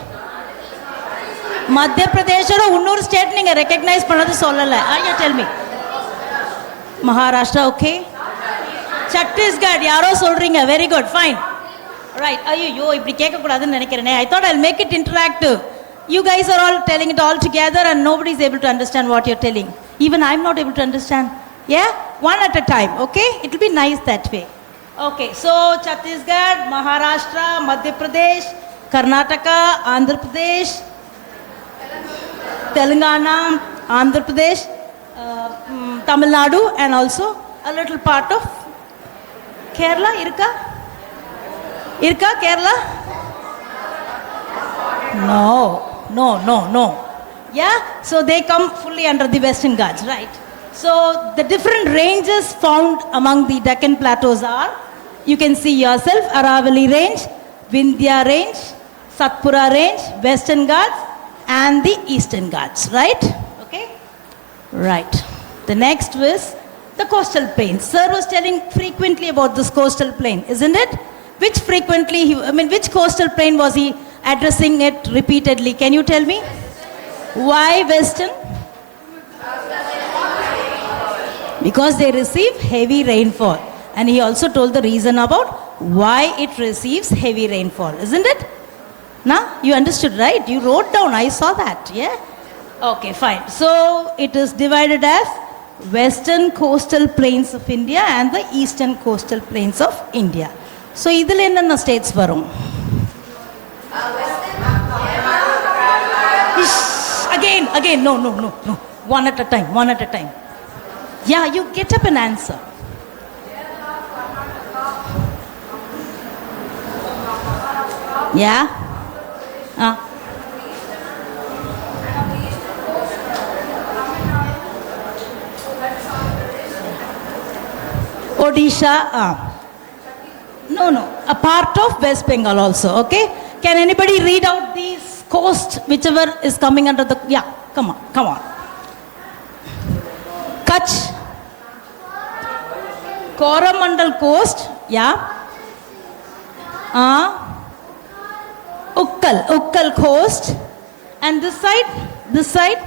மத்திய பிரதேஷோட இன்னொரு state நீங்க recognise பண்ணது சொல்லல. ஐயா tell me. Maharashtra okay. Chhattisgarh யாரோ சொல்றீங்க. Very good, fine. Right. ஐயோ இப்படி கேட்க கூடாதுன்னு நினைக்கிறேனே. I thought I'll make it interactive. You guys are all telling it all together and nobody is able to understand what you're telling. Even I'm not able to understand. Yeah? One at a time, okay? It will be nice that way. Okay, so Chhattisgarh, Maharashtra, Madhya Pradesh, Karnataka, Andhra Pradesh, Telangana, Andhra Pradesh, Tamil Nadu, and also a little part of Kerala. Irka, Kerala? No. Yeah, so they come fully under the Western Ghats, right? So the different ranges found among the Deccan plateaus are, you can see yourself, Aravalli range, Vindhya range, Satpura range, Western Ghats and the Eastern Ghats, right? Okay? Right. The next was the coastal plain. Sir was telling frequently about this coastal plain, isn't it? Which which coastal plain was he addressing it repeatedly? Can you tell me? Why Western? Because they receive heavy rainfall. And he also told the reason about why it receives heavy rainfall, isn't it? Now, you understood, right? You wrote down, I saw that, yeah? Okay, fine. So, it is divided as Western coastal plains of India and the Eastern coastal plains of India. So, idhil enna states varum? Again, no. One at a time. Yeah, you get up and answer. Yeah? Odisha, No. A part of West Bengal also, okay? Can anybody read out these coast, whichever is coming under the... Yeah, come on. Kutch. Coromandel coast, yeah. Ukkal coast. And this side,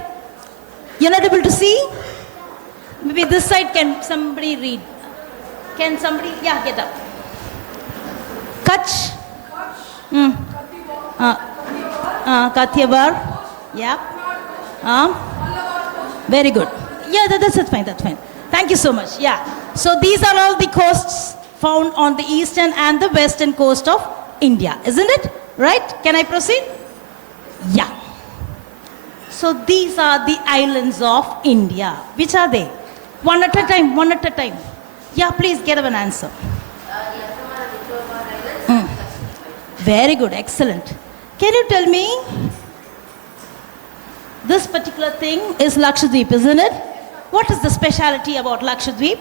you're not able to see? Maybe this side, can somebody read? Can somebody, yeah, get up. Kutch. Kathiawar, yeah. Very good. Yeah, that's fine. Thank you so much. Yeah. So these are all the coasts found on the eastern and the western coast of India, isn't it? Right? Can I proceed? Yeah. So these are the islands of India. Which are they? One at a time. Yeah, please get an answer. Very good, excellent. Can you tell me, this particular thing is Lakshadweep, isn't it? What is the speciality about Lakshadweep?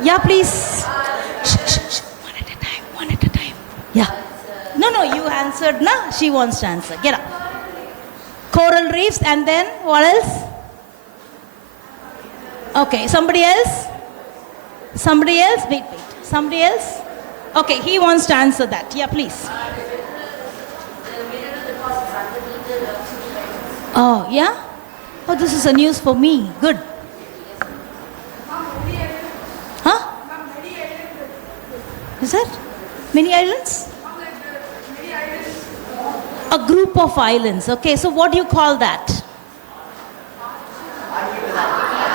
Yeah, please. Shh. One at a time. Yeah. No, you answered, na? She wants to answer. Get up. Coral reefs, and then what else? Okay, somebody else? Wait. Somebody else? Okay, he wants to answer that. Yeah, please. Oh, yeah? Oh, this is a news for me. Good. Huh? Is it? Many islands? A group of islands. Okay, so what do you call that?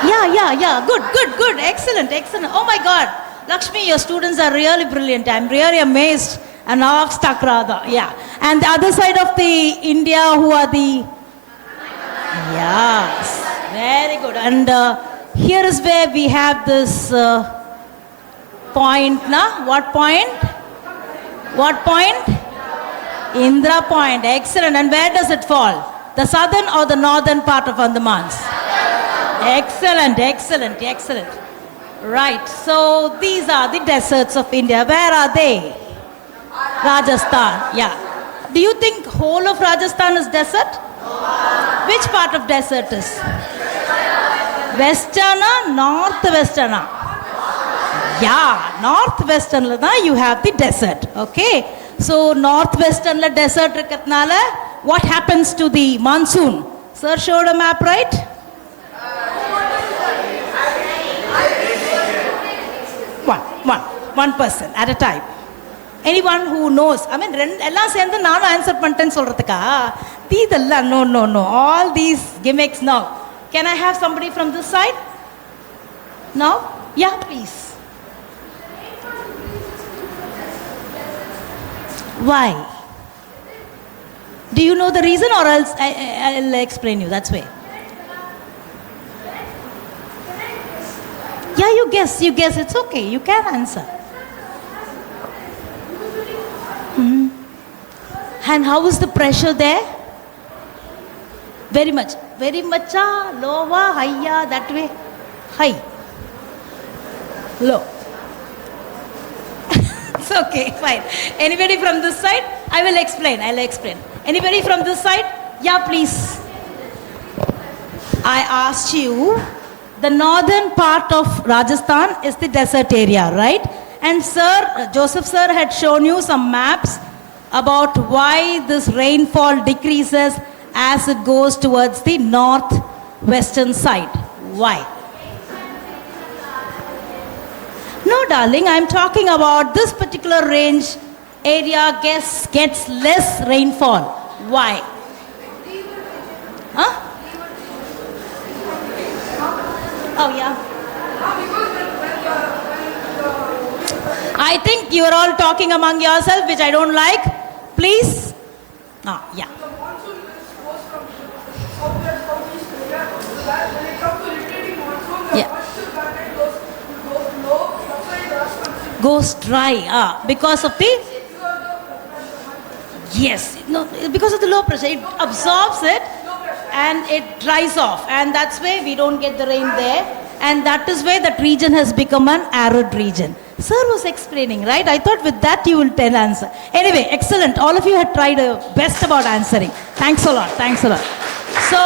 Yeah. Good. Excellent. Oh my God. Lakshmi, your students are really brilliant. I'm really amazed. And now I've stuck rather. Yeah. And the other side of the India, who are the... Yes. Very good. And here is where we have this point. Na? What point? Indra Point. Excellent. And where does it fall? The southern or the northern part of Andamans? Excellent. Right. So these are the deserts of India. Where are they? Rajasthan. Yeah. Do you think whole of Rajasthan is desert? Which part of desert is? Westerner, northwesterner. Yeah, northwestern you have the desert. Okay. So northwestern desert irukatnala, what happens to the monsoon? Sir showed a map, right? One person at a time. Anyone who knows? I mean, ella sendu nanu answer panten solradhukka. Thidella no. All these gimmicks now. Can I have somebody from this side? No? Yeah, please. Why? Do you know the reason, or else I'll explain you? That's way. Yeah, you guess. It's okay. You can answer. And how is the pressure there? Very much. Lower, higher, that way. High. Low. It's okay, fine. Anybody from this side? I'll explain. Anybody from this side? Yeah, please. I asked you, the northern part of Rajasthan is the desert area, right? And Joseph sir had shown you some maps about why this rainfall decreases as it goes towards the northwestern side. Why? No, darling, I'm talking about this particular range area gets less rainfall. Why? Huh? Oh, yeah. I think you are all talking among yourself, which I don't like. Please? Yeah. Goes dry, because of the... Yes, no, because of the low pressure. It absorbs it and it dries off. And that's why we don't get the rain there. And that is why that region has become an arid region. Sir was explaining, right? I thought with that you will tell answer. Anyway, excellent. All of you had tried best about answering. Thanks a lot. So,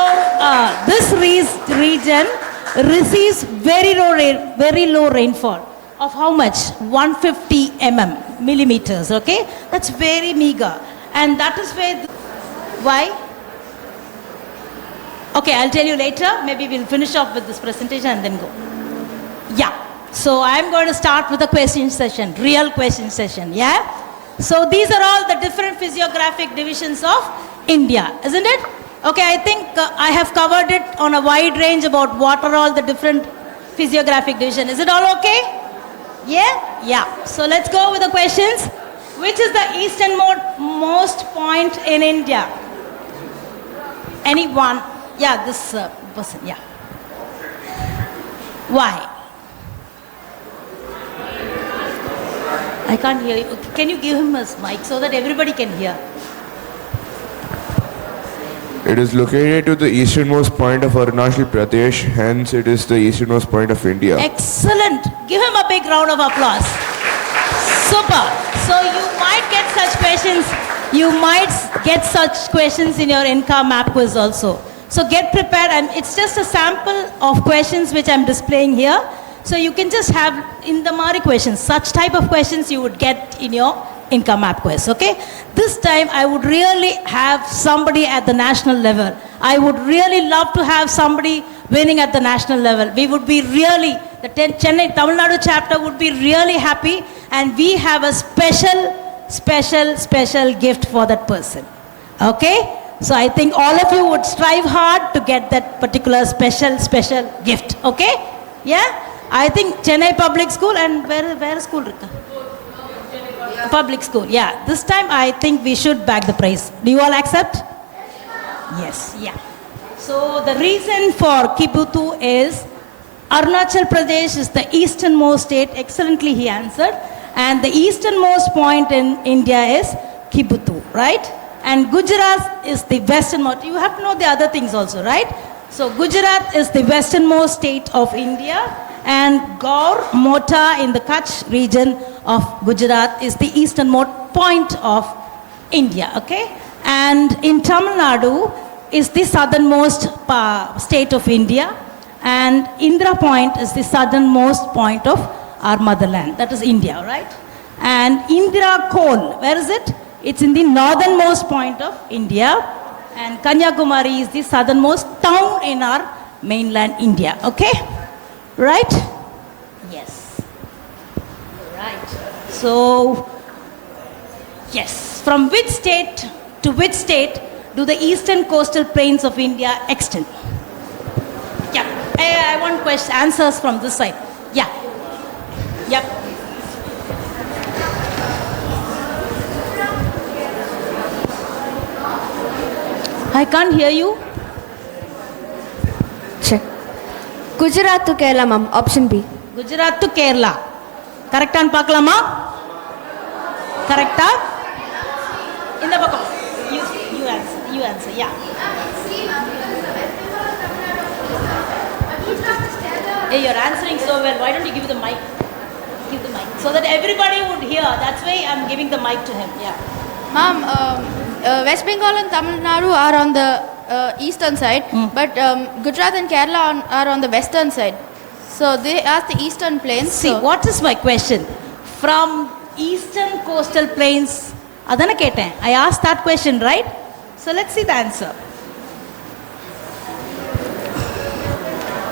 this region receives very low rainfall. Of how much? 150 millimeters, okay? That's very meager. And that is where... Why? Okay, I'll tell you later. Maybe we'll finish off with this presentation and then go. Yeah. So I'm going to start with a question session, real question session, yeah? So these are all the different physiographic divisions of India, isn't it? Okay, I think I have covered it on a wide range about what are all the different physiographic divisions. Is it all okay? Yeah? Yeah. So let's go with the questions. Which is the easternmost point in India? Anyone? Yeah, this person, yeah. Why? I can't hear you. Can you give him a mic so that everybody can hear? It is located to the easternmost point of Arunachal Pradesh, hence it is the easternmost point of India. Excellent. Give him a big round of applause. Super. So you might get such questions. You might get such questions in your INCA map quiz also. So get prepared, and it's just a sample of questions which I'm displaying here. So you can just have in the Mari questions, such type of questions you would get in your INCA map quiz, okay? This time I would really have somebody at the national level. I would really love to have somebody winning at the national level. We would be really, the Chennai Tamil Nadu chapter would be really happy, and we have a special gift for that person. Okay? So I think all of you would strive hard to get that particular special gift. Okay? Yeah? I think Chennai Public School and where school? Public School. Yeah. This time I think we should bag the prize. Do you all accept? Yes. Yeah. So the reason for Kibutu is Arunachal Pradesh is the easternmost state. Excellently he answered. And the easternmost point in India is Kibutu, right? And Gujarat is the westernmost. You have to know the other things also, right? So Gujarat is the westernmost state of India, and Gaur Mota in the Kutch region of Gujarat is the easternmost point of India, okay? And in Tamil Nadu is the southernmost state of India, and Indra Point is the southernmost point of our motherland, that is India, right? And Indira Kol, where is it? It's in the northernmost point of India, and Kanyakumari is the southernmost town in our mainland India, okay? Right? Yes. Right. So, yes. From which state to which state do the eastern coastal plains of India extend? Yeah. I want answers from this side. Yeah. Yep. I can't hear you. Check. Gujarat to Kerala, ma'am. Option B. Gujarat to Kerala. Correct and paklama? Correct? In the bakam. You answer. Yeah. Hey, you're answering so well. Why don't you give the mic? Give the mic. So that everybody would hear. That's why I'm giving the mic to him. Yeah. Ma'am, West Bengal and Tamil Nadu are on the eastern side, but Gujarat and Kerala are on the western side. So they are the eastern plains. See, what is my question? From eastern coastal plains, adana keten. I asked that question, right? So let's see the answer.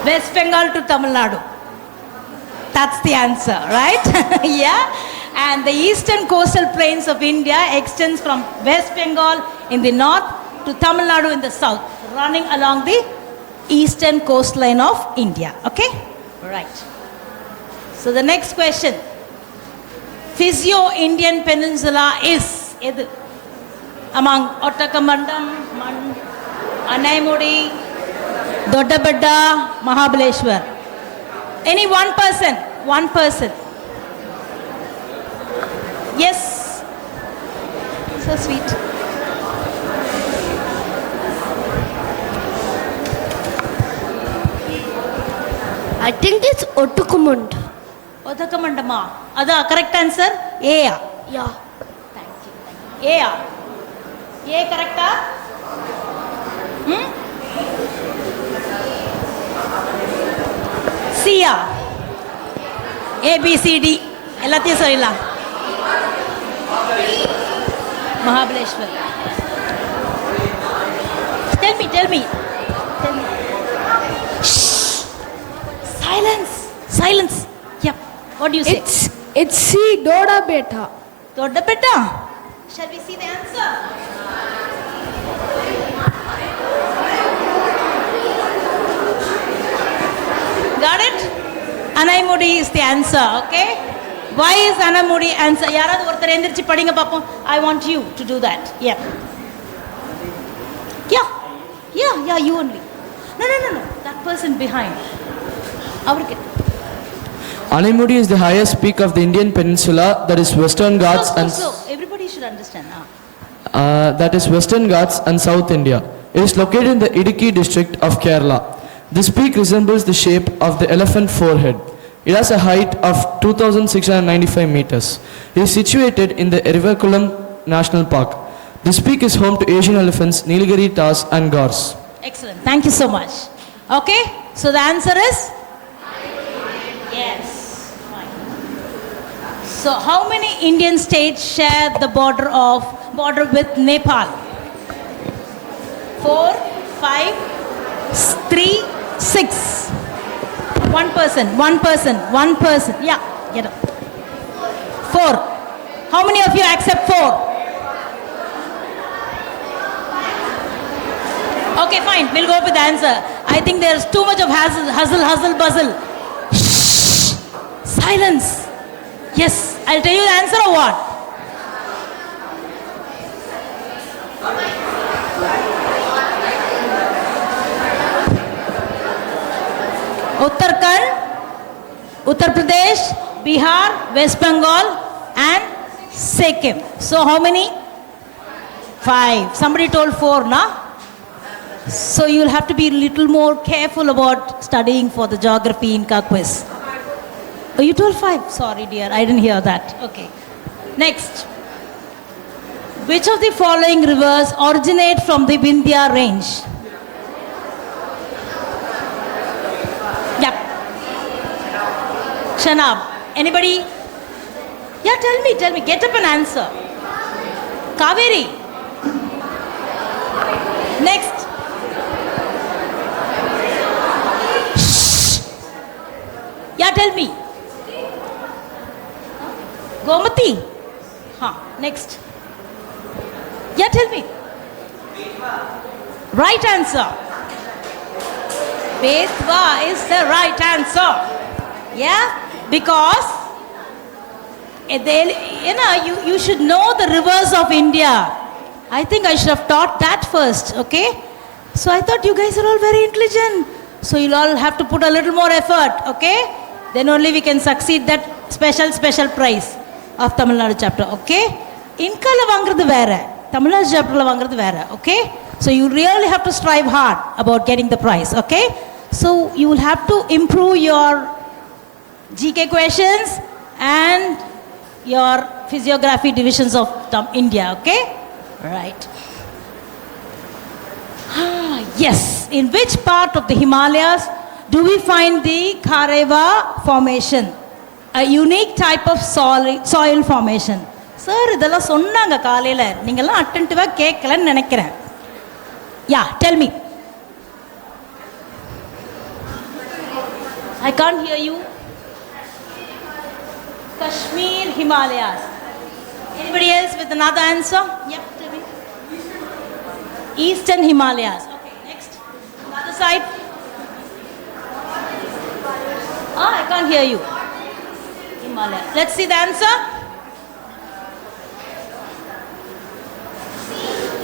West Bengal to Tamil Nadu. That's the answer, right? Yeah. And the eastern coastal plains of India extends from West Bengal in the north to Tamil Nadu in the south, running along the eastern coastline of India. Okay? Right. So the next question. Physio-Indian Peninsula is among Ottakamandam, Anaimudi, Doddabadda, Mahabaleshwar. Any one person? One person. Yes. So sweet. I think it's Ottukamund. Ottakamandama. Ada correct answer? A. Yeah. Thank you. A. A correct? C. A, B, C, D. எல்லாத்தையும் சொல்லலாம். Mahabaleshwar. Tell me. Shh. Silence. Yep. What do you say? It's C. Doda Beta. Doddabetta. Shall we see the answer? Got it? Anaimudi is the answer, okay? Why is Anaimudi answer? Yaradu orthar endirchi padinga paapom. I want you to do that. Yeah. Yeah, you only. No. That person behind. Avarke. Anaimudi is the highest peak of the Indian peninsula, that is Western Ghats So, everybody should understand now. that is Western Ghats and South India. It is located in the Idukki district of Kerala. This peak resembles the shape of the elephant forehead. It has a height of 2,695 meters. It is situated in the Erivikulam National Park. This peak is home to Asian elephants, Nilgiri taas and gars. Excellent. Thank you so much. Okay? So the answer is? Yes. Fine. So how many Indian states share the border with Nepal? 4, 5, 3, 6. One person. Yeah, get up. 4. How many of you accept 4? Okay, fine. We'll go with the answer. I think there's too much of hustle, buzzle. Shh. Silence. Yes, I'll tell you the answer or what? Uttarakhand, Uttar Pradesh, Bihar, West Bengal and Sikkim. So how many? 5. Somebody told 4, na? So you'll have to be a little more careful about studying for the geography INCA quiz. Oh, you told 5. Sorry, dear, I didn't hear that. Okay. Next. Which of the following rivers originate from the Vindhya range? Yeah. Shanab. Anybody? Yeah, tell me. Get up and answer. Kaveri. Next. Shh. Yeah, tell me. Gomati. Next. Yeah, tell me. Right answer. Betwa is the right answer. Yeah, because you should know the rivers of India. I think I should have taught that first, okay? So I thought you guys are all very intelligent. So you'll all have to put a little more effort, okay? Then only we can succeed that special prize of Tamil Nadu chapter, okay? INCA la vaangradhu vera, Tamil Nadu chapter la vaangradhu vera, okay? So you really have to strive hard about getting the prize, okay? So you will have to improve your GK questions and your physiography divisions of India, okay? Right. Yes. In which part of the Himalayas do we find the Kareva formation? A unique type of soil formation. Sir, idella sonnanga kaalayila ningala attentive ah kekkala nenikren. Yeah, tell me. I can't hear you. Kashmir, Himalayas. Anybody else with another answer? Yep, tell me. Eastern Himalayas. Okay, next. Other side. I can't hear you. Himalaya. Let's see the answer.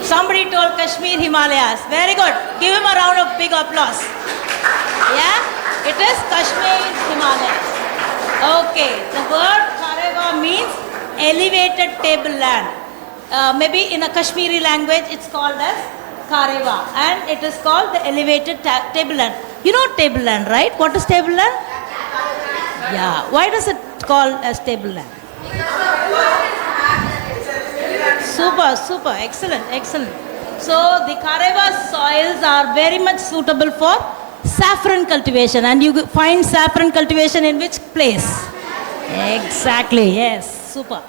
Somebody told Kashmir, Himalayas. Very good. Give him a round of big applause. Yeah? It is Kashmir, Himalayas. Okay. The word Kareva means elevated tableland. Maybe in a Kashmiri language it's called as Kareva. And it is called the elevated tableland. You know tableland, right? What is tableland? Yeah. Why does it call as tableland? Super. Excellent. So the Kareva soils are very much suitable for saffron cultivation. And you find saffron cultivation in which place? Exactly. Yes. Super.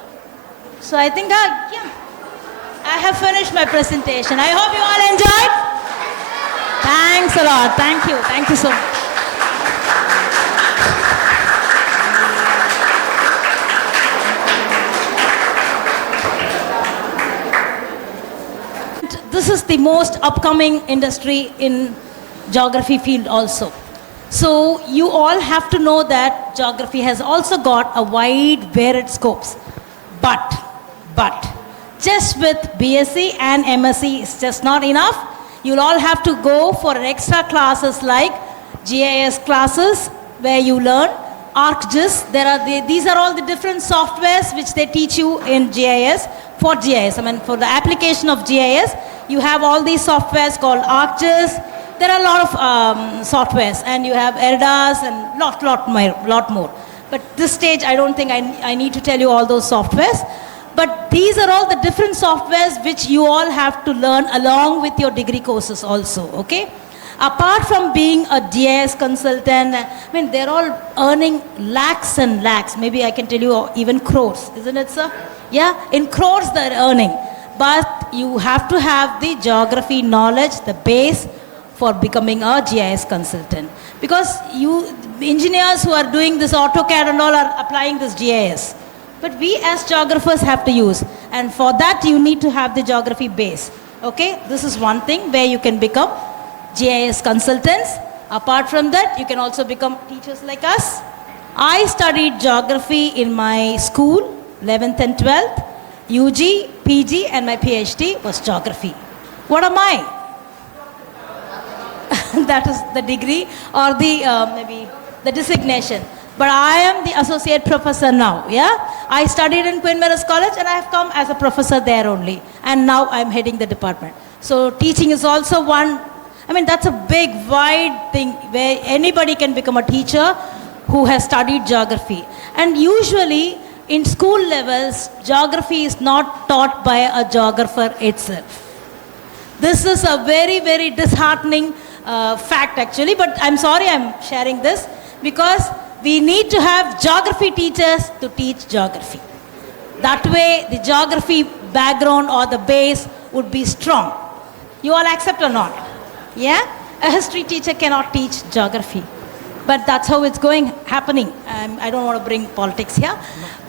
So I think I have finished my presentation. I hope you all enjoyed. Thanks a lot. Thank you so much. This is the most upcoming industry in geography field also. So you all have to know that geography has also got a wide varied scopes. But just with BSc and MSc is just not enough. You'll all have to go for extra classes like GIS classes where you learn ArcGIS. These are all the different softwares which they teach you in GIS. For GIS, for the application of GIS, you have all these softwares called ArcGIS. There are a lot of softwares, and you have ERDAS and lot more. But this stage, I don't think I need to tell you all those softwares. But these are all the different softwares which you all have to learn along with your degree courses also, okay? Apart from being a GIS consultant, I mean, they're all earning lakhs and lakhs. Maybe I can tell you even crores, isn't it, sir? Yeah, in crores they're earning. But you have to have the geography knowledge, the base for becoming a GIS consultant. Because you engineers who are doing this AutoCAD and all are applying this GIS. But we as geographers have to use. And for that you need to have the geography base. Okay, this is one thing where you can become GIS consultants. Apart from that, you can also become teachers like us. I studied geography in my school, 11th and 12th. UG, PG and my PhD was geography. What am I? That is the degree or the maybe the designation. But I am the associate professor now, yeah? I studied in Queen Mary's College and I have come as a professor there only. And now I'm heading the department. So teaching is also one, I mean, that's a big, wide thing where anybody can become a teacher who has studied geography. And usually in school levels, geography is not taught by a geographer itself. This is a very, very disheartening fact actually, but I'm sorry I'm sharing this because we need to have geography teachers to teach geography. That way the geography background or the base would be strong. You all accept or not? Yeah? A history teacher cannot teach geography. But that's how it's happening. I don't want to bring politics here.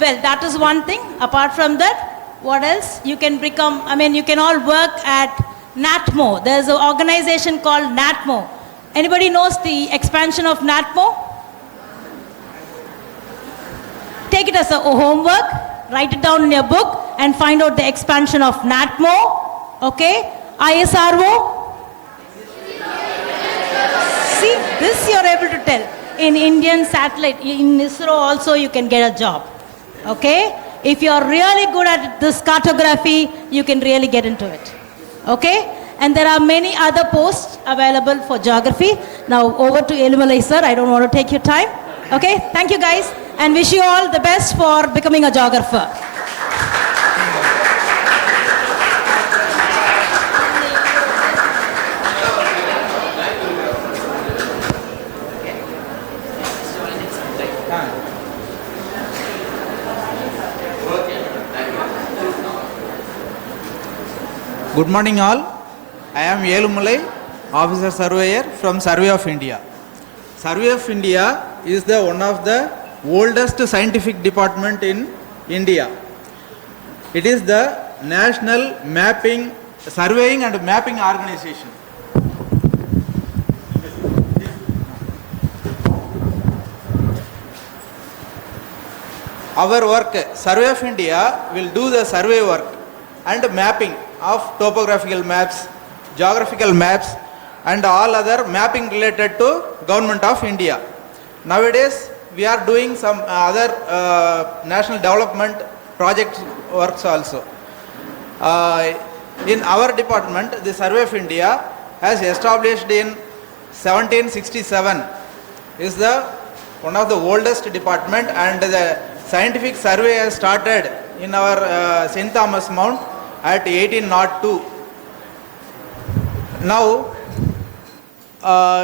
Well, that is one thing. Apart from that, what else? You can become, I mean, you can all work at NATMO. There's an organization called NATMO. Anybody knows the expansion of NATMO? Take it as a homework, write it down in your book and find out the expansion of NATMO, okay? ISRO. See, this you're able to tell. In Indian satellite, in ISRO also you can get a job, okay? If you're really good at this cartography, you can really get into it, okay? And there are many other posts available for geography. Now over to Elumalai sir, I don't want to take your time. Okay, thank you guys and wish you all the best for becoming a geographer. Good morning all. I am Elumalai, Officer Surveyor from Survey of India. Survey of India is one of the oldest scientific department in India. It is the national surveying and mapping organization. Our work, Survey of India will do the survey work and mapping of topographical maps, geographical maps and all other mapping related to Government of India. Nowadays we are doing some other national development project works also. In our department, the Survey of India has established in 1767 is one of the oldest department and the scientific survey has started in our St. Thomas Mount at 1802. Now,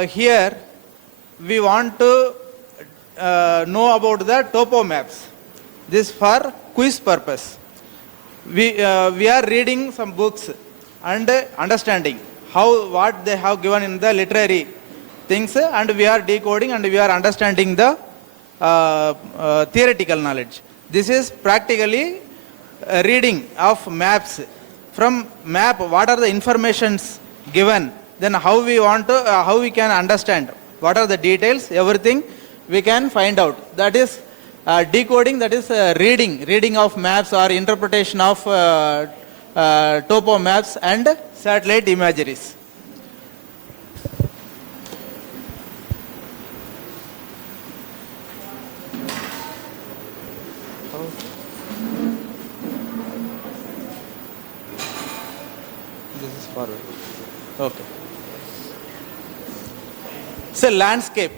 here we want to know about the topo maps. This for quiz purpose. We are reading some books and understanding what they have given in the literary things, and we are decoding and we are understanding the theoretical knowledge. This is practically reading of maps. From map, what are the informations given, then how we can understand, what are the details, everything we can find out. That is decoding, that is reading of maps or interpretation of topo maps and satellite imageries. Okay. So landscape.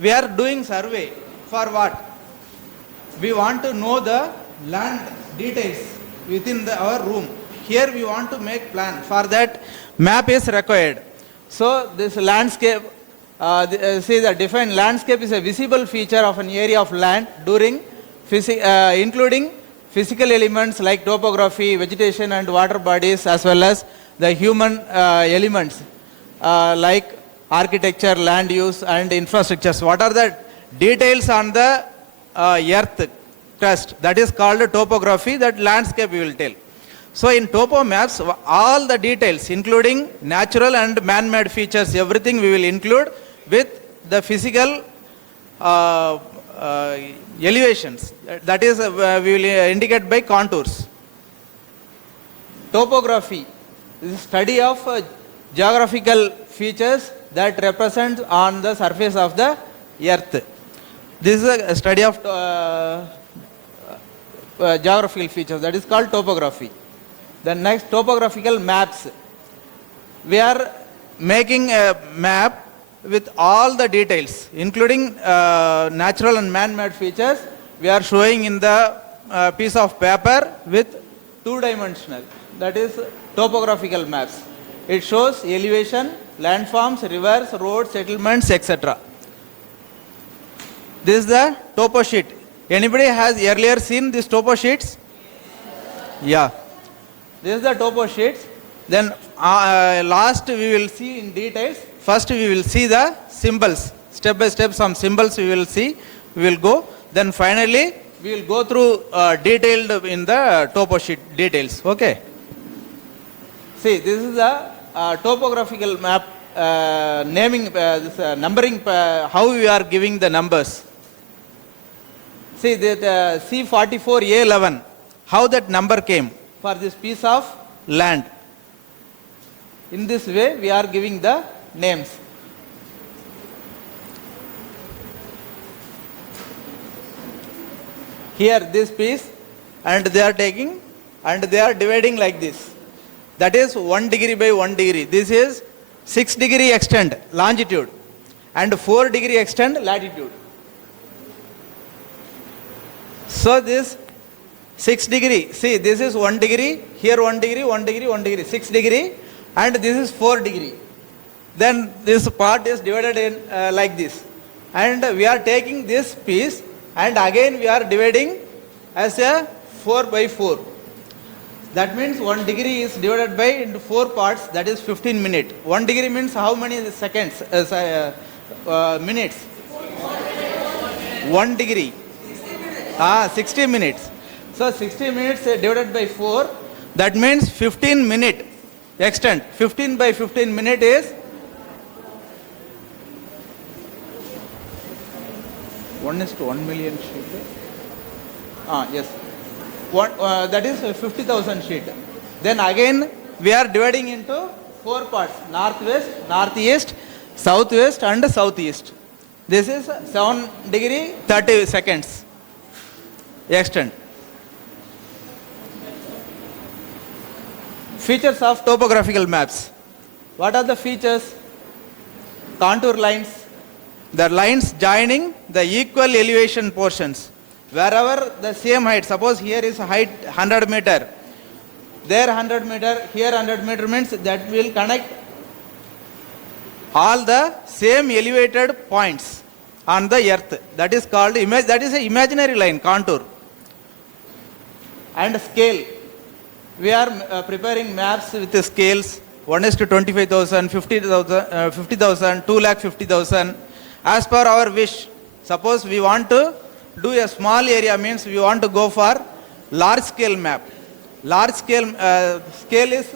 We are doing survey for what? We want to know the land details within our room. Here we want to make plan. For that, map is required. So this landscape, see the defined landscape is a visible feature of an area of land during including physical elements like topography, vegetation and water bodies, as well as the human elements like architecture, land use and infrastructures. What are the details on the earth crust? That is called topography, that landscape we will tell. So in topo maps, all the details including natural and man-made features, everything we will include with the physical elevations. That is, we will indicate by contours. Topography is a study of geographical features that represent on the surface of the earth. This is a study of geographical features, that is called topography. The next, topographical maps. We are making a map with all the details, including natural and man-made features. We are showing in the piece of paper with two-dimensional, that is topographical maps. It shows elevation, landforms, rivers, roads, settlements, etc. This is the topo sheet. Anybody has earlier seen these topo sheets? Yeah. This is the topo sheets. Then last we will see in details. First we will see the symbols. Step by step some symbols we will see. We will go. Then finally we will go through detailed in the topo sheet details. Okay. See, this is the topographical map naming, numbering, how we are giving the numbers. See that C44A11, how that number came for this piece of land. In this way we are giving the names. Here this piece, and they are taking and they are dividing like this. That is 1 degree by 1 degree. This is 6 degree extent longitude and 4 degree extent latitude. So this 6 degree, see this is 1 degree, here 1 degree, 1 degree, 1 degree, 6 degree, and this is 4 degree. Then this part is divided in like this. And we are taking this piece and again we are dividing as a 4 by 4. That means 1 degree is divided by into 4 parts, that is 15 minutes. 1 degree means how many seconds, minutes? 1 degree. 60 minutes. So 60 minutes divided by 4, that means 15 minute extent. 15 by 15 minute is 1:1 million sheet. Yes. That is 50,000 sheet. Then again we are dividing into 4 parts: northwest, northeast, southwest and southeast. This is 7 degree 30 seconds extent. Features of topographical maps. What are the features? Contour lines. The lines joining the equal elevation portions. Wherever the same height, suppose here is height 100 meter, there 100 meter, here 100 meter means that will connect all the same elevated points on the earth. That is called that is an imaginary line, contour. And scale. We are preparing maps with the scales 1:25,000, 50,000, 50,000, 2,50,000 as per our wish. Suppose we want to do a small area, means we want to go for large scale map. Large scale scale is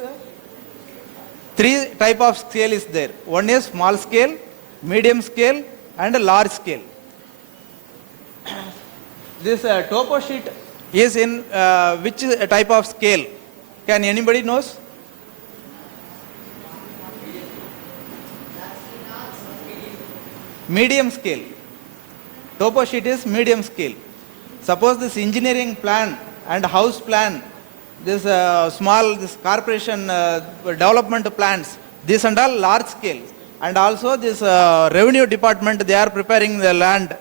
3 type of scale is there. One is small scale, medium scale and large scale. This topo sheet is in which type of scale? Can anybody knows? Medium scale. Topo sheet is medium scale. Suppose this engineering plan and house plan, this this corporation development plans, this and all large scale. And also this revenue department, they are preparing the land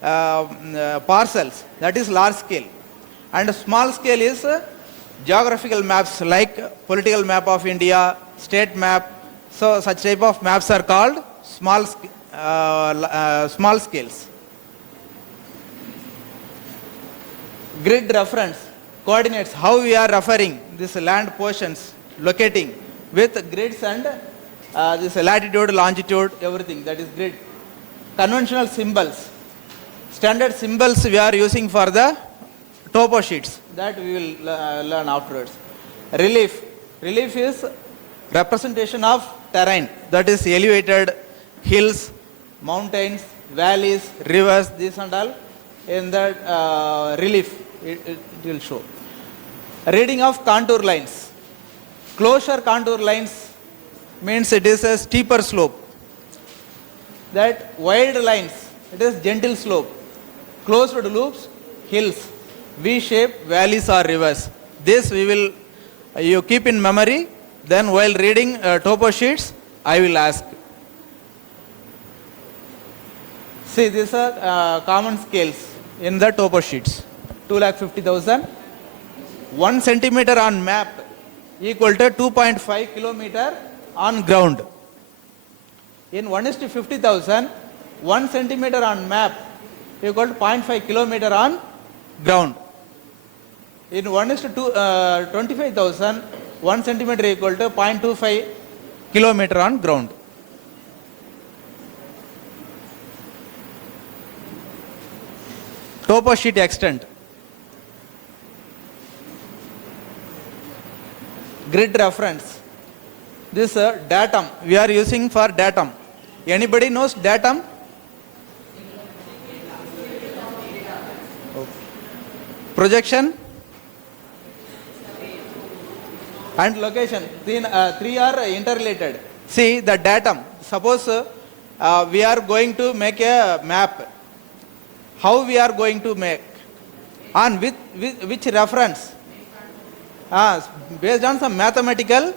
parcels, that is large scale. And small scale is geographical maps like political map of India, state map, So such type of maps are called small scales. Grid reference coordinates how we are referring this land portions, locating with grids and this latitude, longitude, everything, that is grid. Conventional symbols, standard symbols we are using for the topo sheets, that we will learn afterwards. Relief is representation of terrain, that is elevated hills, mountains, valleys, rivers, this and all in that relief it will show. Reading of contour lines. Closure contour lines means it is a steeper slope. That wide lines, it is gentle slope. Closed loops, hills. V-shape, valleys or rivers. This we will, you keep in memory. Then while reading topo sheets, I will ask. See, these are common scales in the topo sheets. 2,50,000. 1 centimeter on map equal to 2.5 kilometer on ground. In 1:50,000, 1 centimeter on map equal to 0.5 kilometer on ground. In 1:25,000, 1 centimeter equal to 0.25 kilometer on ground. Topo sheet extent. Grid reference. This datum we are using for datum. Anybody knows datum? Okay. Projection and location. Three are interrelated. See the datum. Suppose we are going to make a map. How we are going to make? On which reference? Based on some mathematical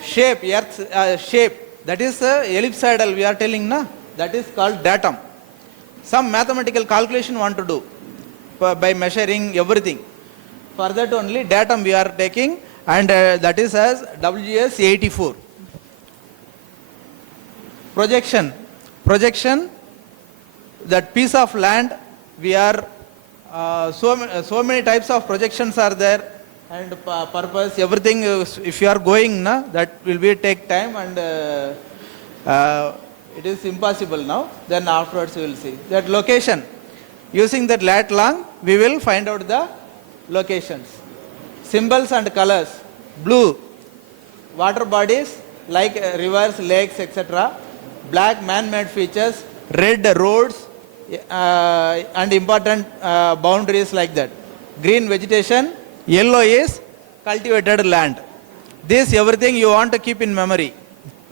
shape, earth shape, that is ellipsoidal we are telling, na? That is called datum. Some mathematical calculation want to do by measuring everything. For that only datum we are taking, and that is as WGS 84. Projection, that piece of land we are, so many types of projections are there. And purpose, everything, if you are going, na, that will be take time, and it is impossible now. Then afterwards we will see. That location, using that lat long, we will find out the locations. Symbols and colors. Blue, water bodies like rivers, lakes, etc. Black, man-made features. Red, roads and important boundaries like that. Green, vegetation. Yellow is cultivated land. This everything you want to keep in memory.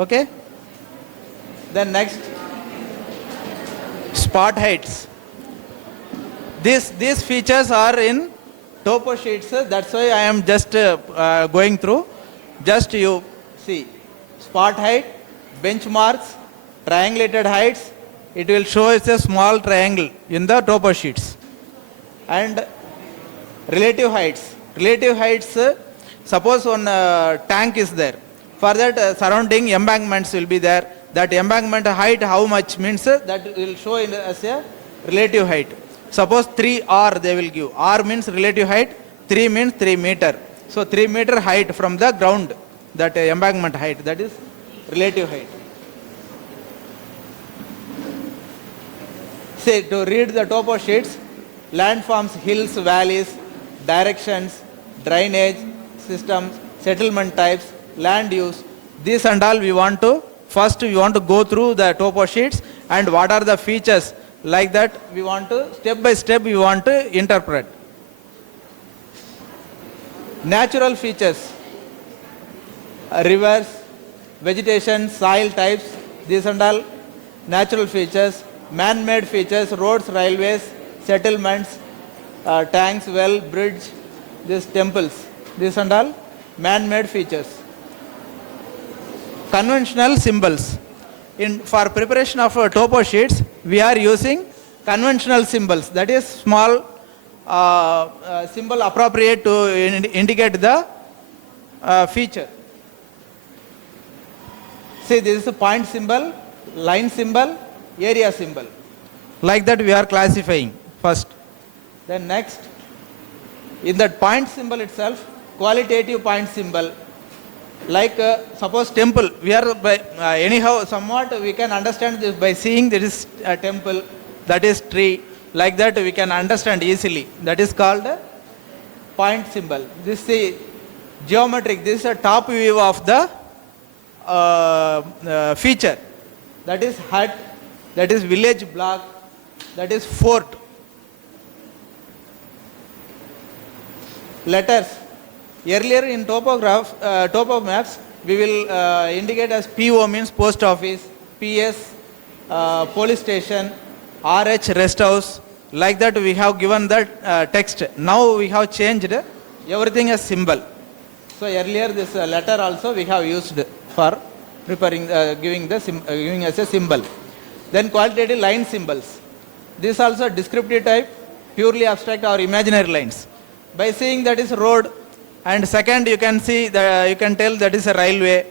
Okay? Then next, spot heights. These features are in topo sheets. That's why I am just going through. Just you see. Spot height, benchmarks, triangulated heights. It will show as a small triangle in the topo sheets. And relative heights. Relative heights, suppose one tank is there. For that surrounding embankments will be there. That embankment height how much means that will show in as a relative height. Suppose 3 R they will give. R means relative height, 3 means 3 meter. So 3 meter height from the ground, that embankment height, that is relative height. Say to read the topo sheets, landforms, hills, valleys, directions, drainage systems, settlement types, land use, this and all we want to, first we want to go through the topo sheets and what are the features, like that we want to, step by step we want to interpret. Natural features, rivers, vegetation, soil types, these and all natural features. Man-made features, roads, railways, settlements, tanks, well, bridge, these temples, these and all man-made features. Conventional symbols. For preparation of topo sheets, we are using conventional symbols, that is small symbol appropriate to indicate the feature. See, this is a point symbol, line symbol, area symbol. Like that we are classifying first. Then next, in that point symbol itself, qualitative point symbol. Like suppose temple, we are by, anyhow somewhat we can understand this by seeing there is a temple, that is tree. Like that we can understand easily. That is called a point symbol. This is the geometric, this is a top view of the feature. That is hut, that is village block, that is fort. Letters. Earlier in topo maps, we will indicate as PO means post office, PS police station, RH rest house. Like that we have given that text. Now we have changed everything as symbol. So earlier this letter also we have used for preparing, giving as a symbol. Then qualitative line symbols. This also descriptive type, purely abstract or imaginary lines. By seeing that is road, and second you can see, you can tell that is a railway,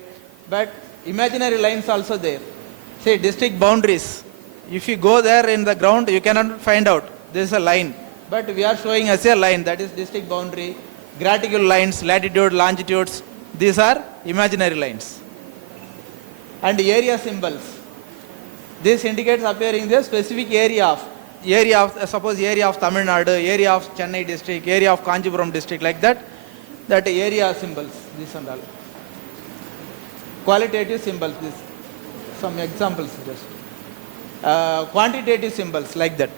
but imaginary lines also there. Say district boundaries. If you go there in the ground, you cannot find out. There is a line, but we are showing as a line, that is district boundary. Graticle lines, latitude, longitudes, these are imaginary lines. And area symbols. This indicates appearing the specific area of suppose area of Tamil Nadu, area of Chennai district, area of Kanchipuram district, like that. That area symbols, this and all. Qualitative symbols, this. Some examples just. Quantitative symbols, like that.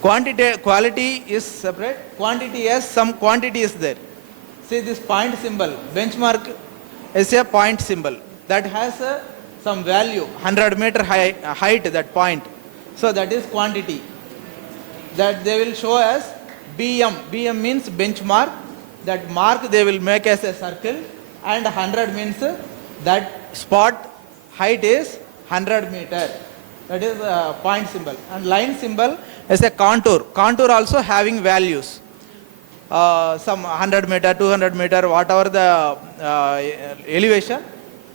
Quality is separate, quantity as some quantity is there. See this point symbol, benchmark is a point symbol that has some value, 100 meter height, that point. So that is quantity. That they will show as BM. BM means benchmark. That mark they will make as a circle, and 100 means that spot height is 100 meter. That is a point symbol. And line symbol is a contour. Contour also having values. Some 100 meter, 200 meter, whatever the elevation,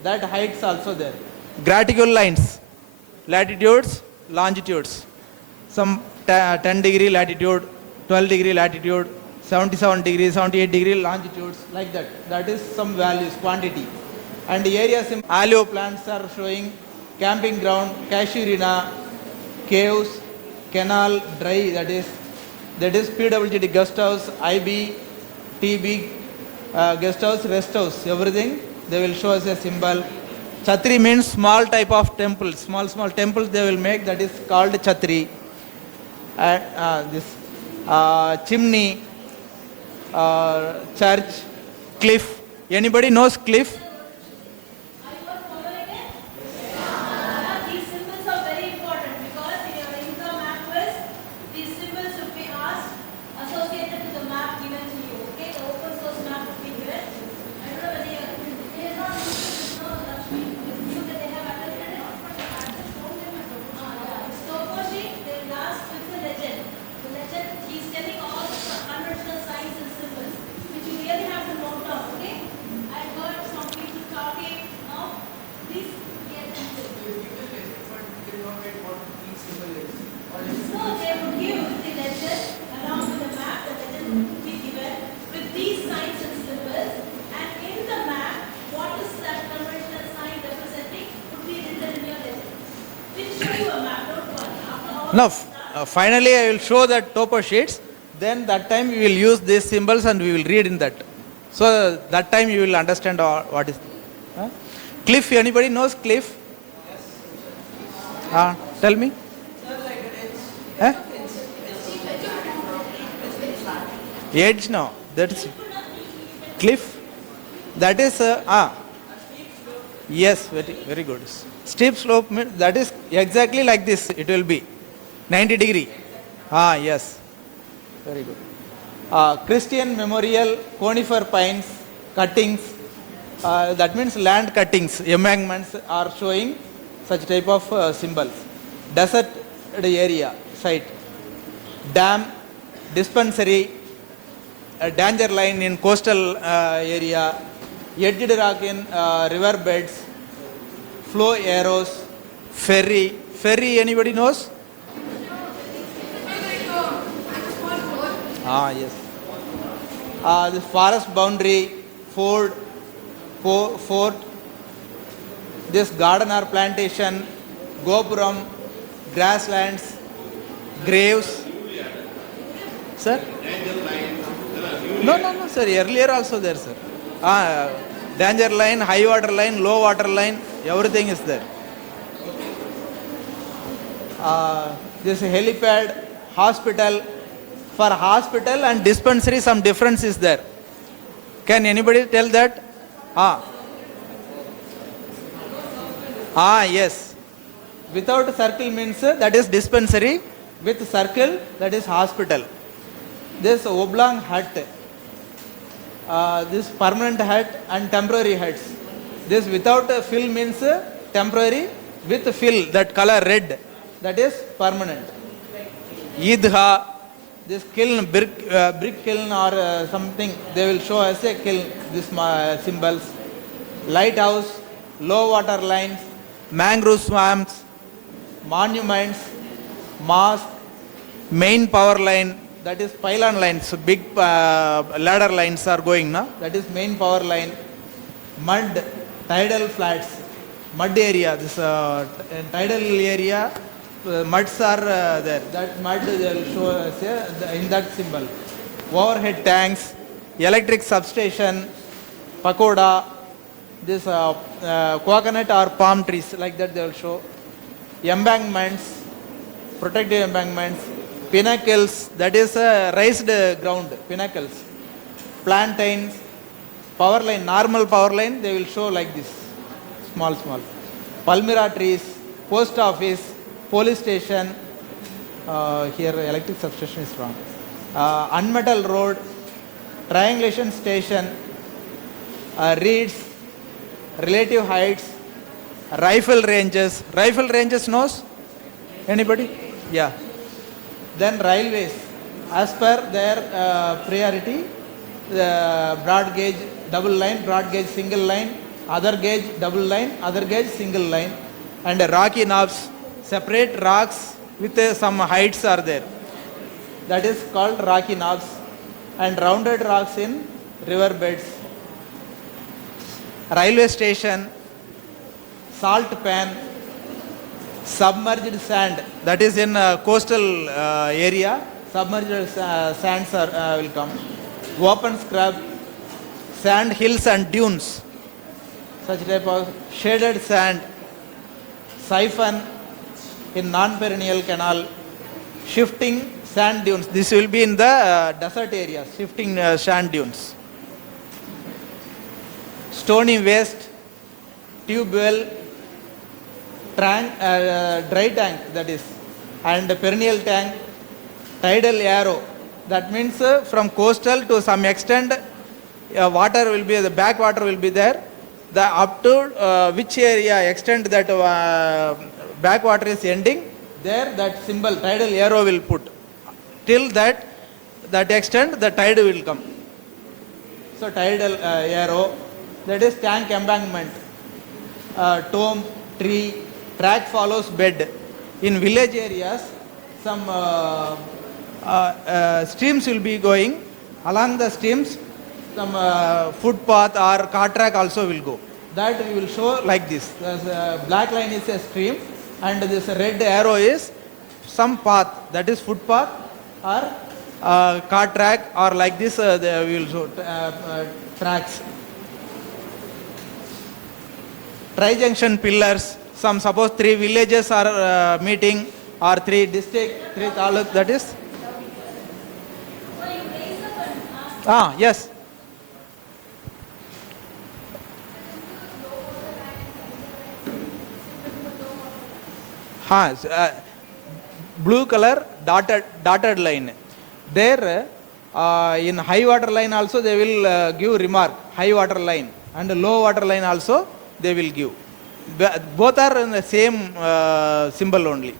that heights also there. Graticle lines, latitudes, longitudes. Some 10 degree latitude, 12 degree latitude, 77 degree, 78 degree longitudes, like that. That is some values, quantity. And area symbol, aloe plants are showing camping ground, casuarina, caves, canal, dry, that is PWGD guest house, IB, TB, guest house, rest house, everything they will show as a symbol. Chhatri means small type of temple, small temples they will make, that is called chhatri. And this chimney, church, cliff. Anybody knows cliff? These symbols are very important because in your INCA map quiz, these symbols should be asked associated to the map given to you. Okay, the open source map will be given. I don't know whether they are not you that they have attended it. Topo sheet, they will ask with the legend. The legend, he is telling all the conventional signs and symbols, which you really have to note down. Okay, I heard some people talking now. Please get into it. So they would give the legend along with the map. The legend would be given with these signs and symbols, and in the map, what is that conventional sign representing would be written in your legend. We'll show you a map, don't worry. After all Now, this finally I will show that topo sheets. Then that time we will use these symbols and we will read in that. So that time you will understand what is. Cliff, anybody knows cliff? Yes. Tell me. Edge, no. That's cliff. That is yes, very good. Steep slope, that is exactly like this. It will be 90 degree. Yes. Very good. Christian memorial, conifer pines, cuttings. That means land cuttings, embankments are showing such type of symbols. Desert area, site. Dam, dispensary, a danger line in coastal area, edged rock in river beds, flow arrows, ferry. Ferry, anybody knows? Yes. The forest boundary, fort, this garden or plantation, gopuram, grasslands, graves. Sir? No, sir. Earlier also there, sir. Danger line, high water line, low water line, everything is there. This helipad, hospital. For hospital and dispensary, some difference is there. Can anybody tell that? Yes. Without circle means that is dispensary. With circle, that is hospital. This oblong hut, this permanent hut and temporary huts. This without fill means temporary. With fill, that color red, that is permanent. Idha, this kiln, brick kiln or something, they will show as a kiln, these symbols. Lighthouse, low water lines, mangrove swamps, monuments, mosque, main power line, that is pylon lines, so big ladder lines are going now, that is main power line. Mud, tidal flats, mud area, this tidal area, muds are there. That mud they will show us in that symbol. Overhead tanks, electric substation, pagoda, this coconut or palm trees, like that they will show. Embankments, protective embankments, pinnacles, that is raised ground, pinnacles. Plantains, power line, normal power line, they will show like this, small. Palmyra trees, post office, police station, here electric substation is wrong. Unmetal road, triangulation station, reeds, relative heights, rifle ranges. Rifle ranges knows? Anybody? Yeah. Then railways, as per their priority, the broad gauge double line, broad gauge single line, other gauge double line, other gauge single line, and rocky knobs, separate rocks with some heights are there. That is called rocky knobs, and rounded rocks in river beds. Railway station, salt pan, submerged sand, that is in coastal area, submerged sands will come. Open scrub, sand hills and dunes, such type of shaded sand, siphon in non-perennial canal, shifting sand dunes. This will be in the desert areas, shifting sand dunes. Stony waste, tube well, dry tank, that is, and perennial tank, tidal arrow. That means from coastal to some extent, water will be, the backwater will be there. The up to which area extent that backwater is ending, there that symbol tidal arrow will put. Till that extent the tide will come. So tidal arrow, that is tank embankment, tomb, tree, track follows bed. In village areas, some streams will be going. Along the streams, some footpath or car track also will go. That we will show like this. The black line is a stream and this red arrow is some path, that is footpath or car track, or like this we will show tracks. Tri-junction pillars, some suppose 3 villages are meeting or 3 district, 3 taluk, that is. Yes. Blue color dotted line. There in high water line also they will give remark, high water line, and low water line also they will give. Both are in the same symbol only.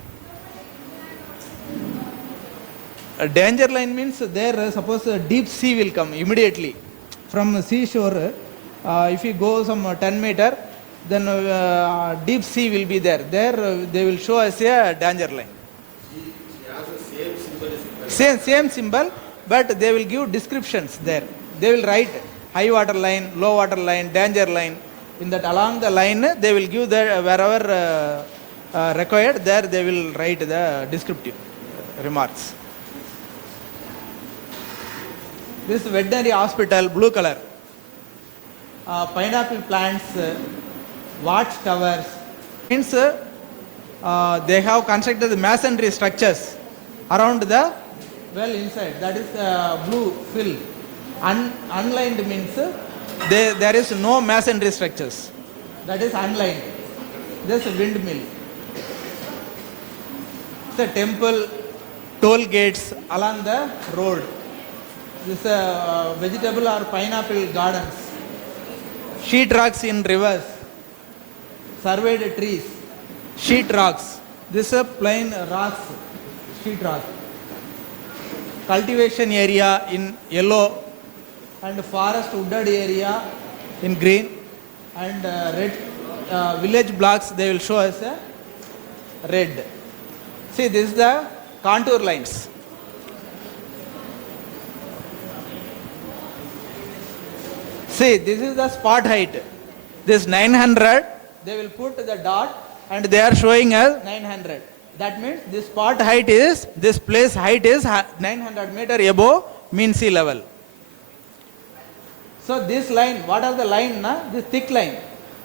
A danger line means there suppose deep sea will come immediately from the seashore. If you go some 10 meter, Then deep sea will be there. There they will show us a danger line. Same symbol, but they will give descriptions there. They will write high water line, low water line, danger line. In that along the line, they will give the wherever required. There they will write the descriptive remarks. This veterinary hospital, blue color. Pineapple plants, watch towers. Means they have constructed the masonry structures around the well inside. That is blue fill. Unlined means there is no masonry structures. That is unlined. This windmill. It's a temple, toll gates along the road. This vegetable or pineapple gardens. Sheet rocks in rivers. Surveyed trees. Sheet rocks. This is plain rocks. Sheet rock. Cultivation area in yellow and forest wooded area in green and red. Village blocks they will show us a red. See, this is the contour lines. See, this is the spot height. This 900, they will put the dot and they are showing us 900. That means this spot height is, this place height is 900 meter above mean sea level. So this line, what are the line? This thick line.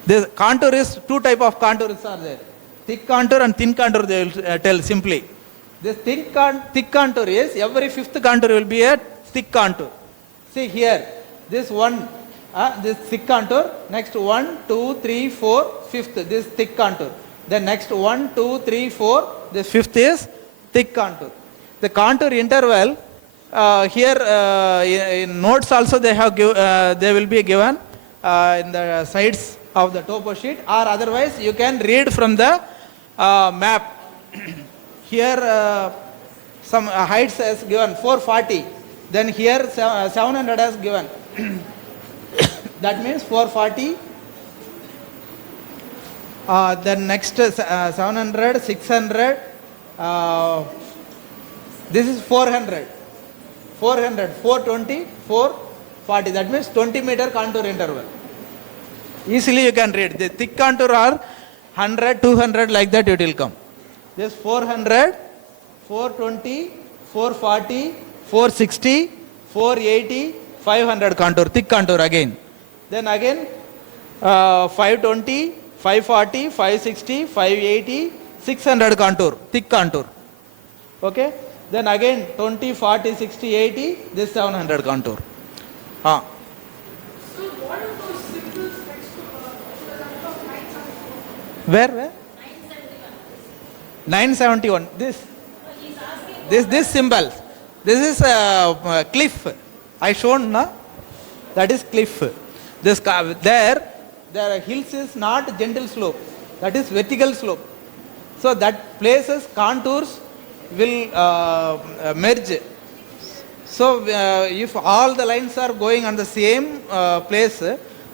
This contour is, two type of contours are there. Thick contour and thin contour they will tell simply. This thick contour is, every fifth contour will be a thick contour. See here, this one, this thick contour, next 1, 2, 3, 4, fifth, this thick contour. Then next 1, 2, 3, 4, this fifth is thick contour. The contour interval, here in notes also they have they will be given in the sides of the topo sheet, or otherwise you can read from the map. Here some heights as given 440, then here 700 as given. That means 440. Then next 700, 600. This is 400. 400, 420, 440. That means 20 meter contour interval. Easily you can read. The thick contour are 100, 200 like that it will come. This 400, 420, 440, 460, 480, 500 contour, thick contour again. Then again 520, 540, 560, 580, 600 contour, thick contour. Okay. Then again 20, 40, 60, 80, this 700 contour. So what are those symbols next to Where? 971. This symbol. This is cliff. I shown na. That is cliff. This there are hills is not gentle slope. That is vertical slope. So that places contours will merge. So if all the lines are going on the same place,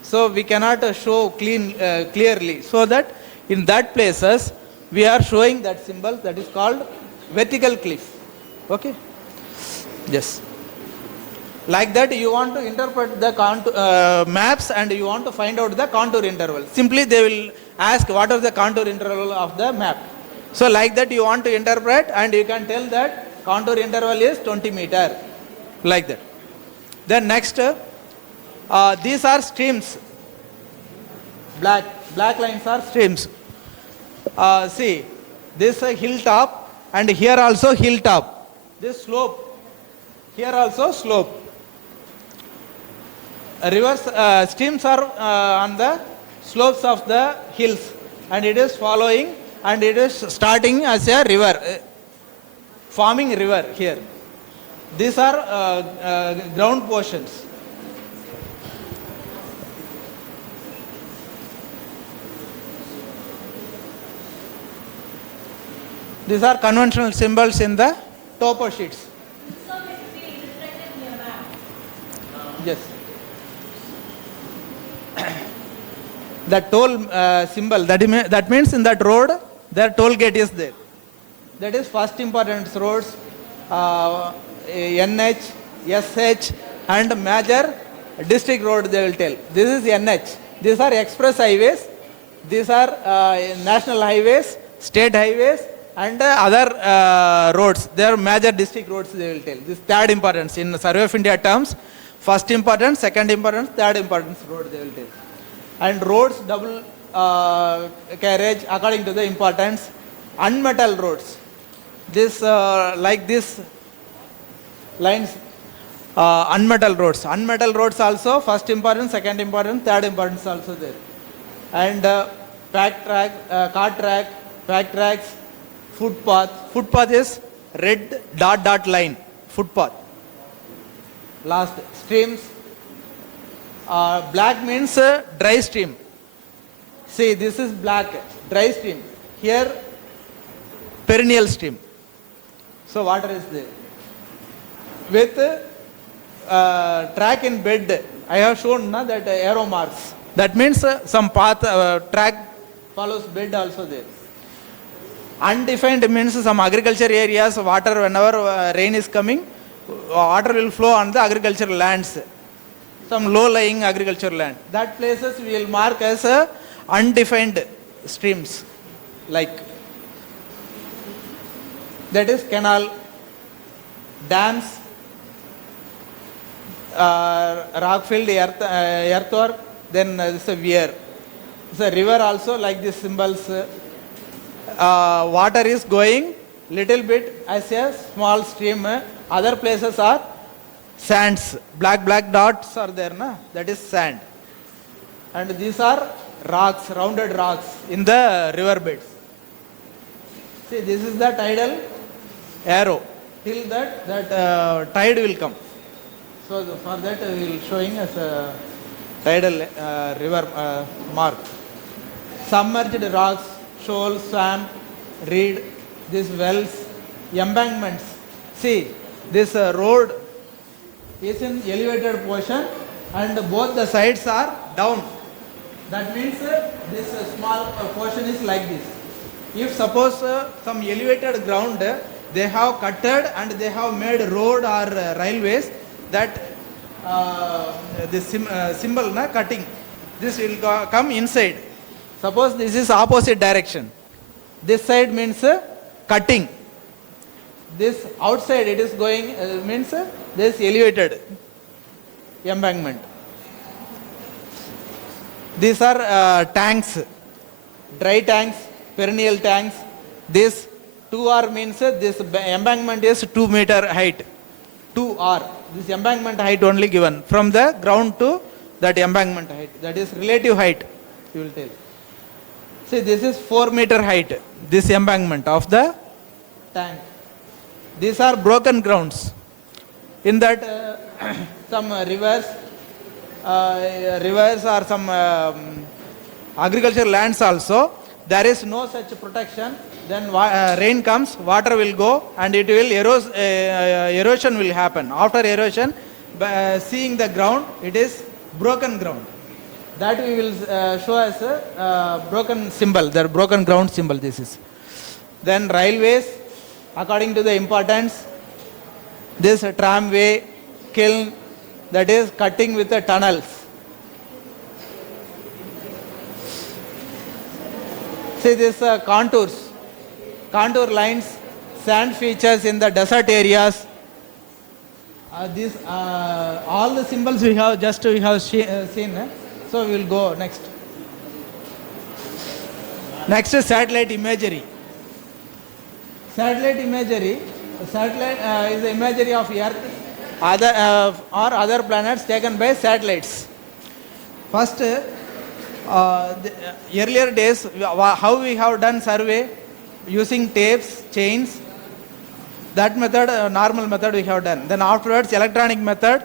so we cannot show clearly. So that in that places we are showing that symbol that is called vertical cliff. Okay. Yes. Like that you want to interpret the maps and you want to find out the contour interval. Simply they will ask what is the contour interval of the map. So like that you want to interpret and you can tell that contour interval is 20 meter. Like that. Then next, these are streams. Black lines are streams. See, this hilltop and here also hilltop. This slope, here also slope. Rivers, streams are on the slopes of the hills and it is following and it is starting as a river, forming river here. These are ground portions. These are conventional symbols in the topo sheets. Yes. the toll symbol, that means in that road, their toll gate is there. That is first importance roads, NH, SH and major district road they will tell. This is NH. These are express highways. These are national highways, state highways and other roads. They are major district roads they will tell. This third importance in Survey of India terms. First importance, second importance, third importance road they will tell. And roads double carriage according to the importance. Unmetal roads. This like this lines, unmetal roads. Unmetal roads also first importance, second importance, third importance also there. And pack track, car track, pack tracks, footpath. Footpath is red dot line. Footpath. Last streams. Black means dry stream. See, this is black, dry stream. Here, perennial stream. So water is there. With track in bed, I have shown that arrow marks. That means some path, track follows bed also there. Undefined means some agriculture areas, water whenever rain is coming, water will flow on the agricultural lands. Some low-lying agricultural land. That places we will mark as undefined streams, like that is canal, dams, rock-filled earthwork, then this is a weir. It's a river also, like these symbols. Water is going little bit as a small stream. Other places are sands. Black dots are there, na? That is sand. And these are rocks, rounded rocks in the river beds. See, this is the tidal arrow. Till that tide will come. So for that we will showing as a tidal river mark. Submerged rocks, shoals, swamp, reed, these wells, embankments. See, this road is in elevated portion and both the sides are down. That means this small portion is like this. If suppose some elevated ground, they have cutted and they have made road or railways, that this symbol cutting, this will come inside. Suppose this is opposite direction. This side means cutting. This outside it is going means this elevated embankment. These are tanks, dry tanks, perennial tanks. This 2R means this embankment is 2 meter height. 2R. This embankment height only given from the ground to that embankment height. That is relative height, you will tell. See, this is 4 meter height, this embankment of the tank. These are broken grounds. In that some rivers or some agricultural lands also, there is no such protection. Then rain comes, water will go and it will erosion will happen. After erosion, seeing the ground, it is broken ground. That we will show as a broken symbol, the broken ground symbol this is. Then railways, according to the importance, this tramway, kiln, that is cutting with the tunnels. See this contours, contour lines, sand features in the desert areas. These all the symbols we have seen. So we will go next. Next is satellite imagery. Satellite imagery. Satellite is the imagery of Earth or other planets taken by satellites. First, the earlier days, how we have done survey using tapes, chains. That method, normal method we have done. Then afterwards, electronic method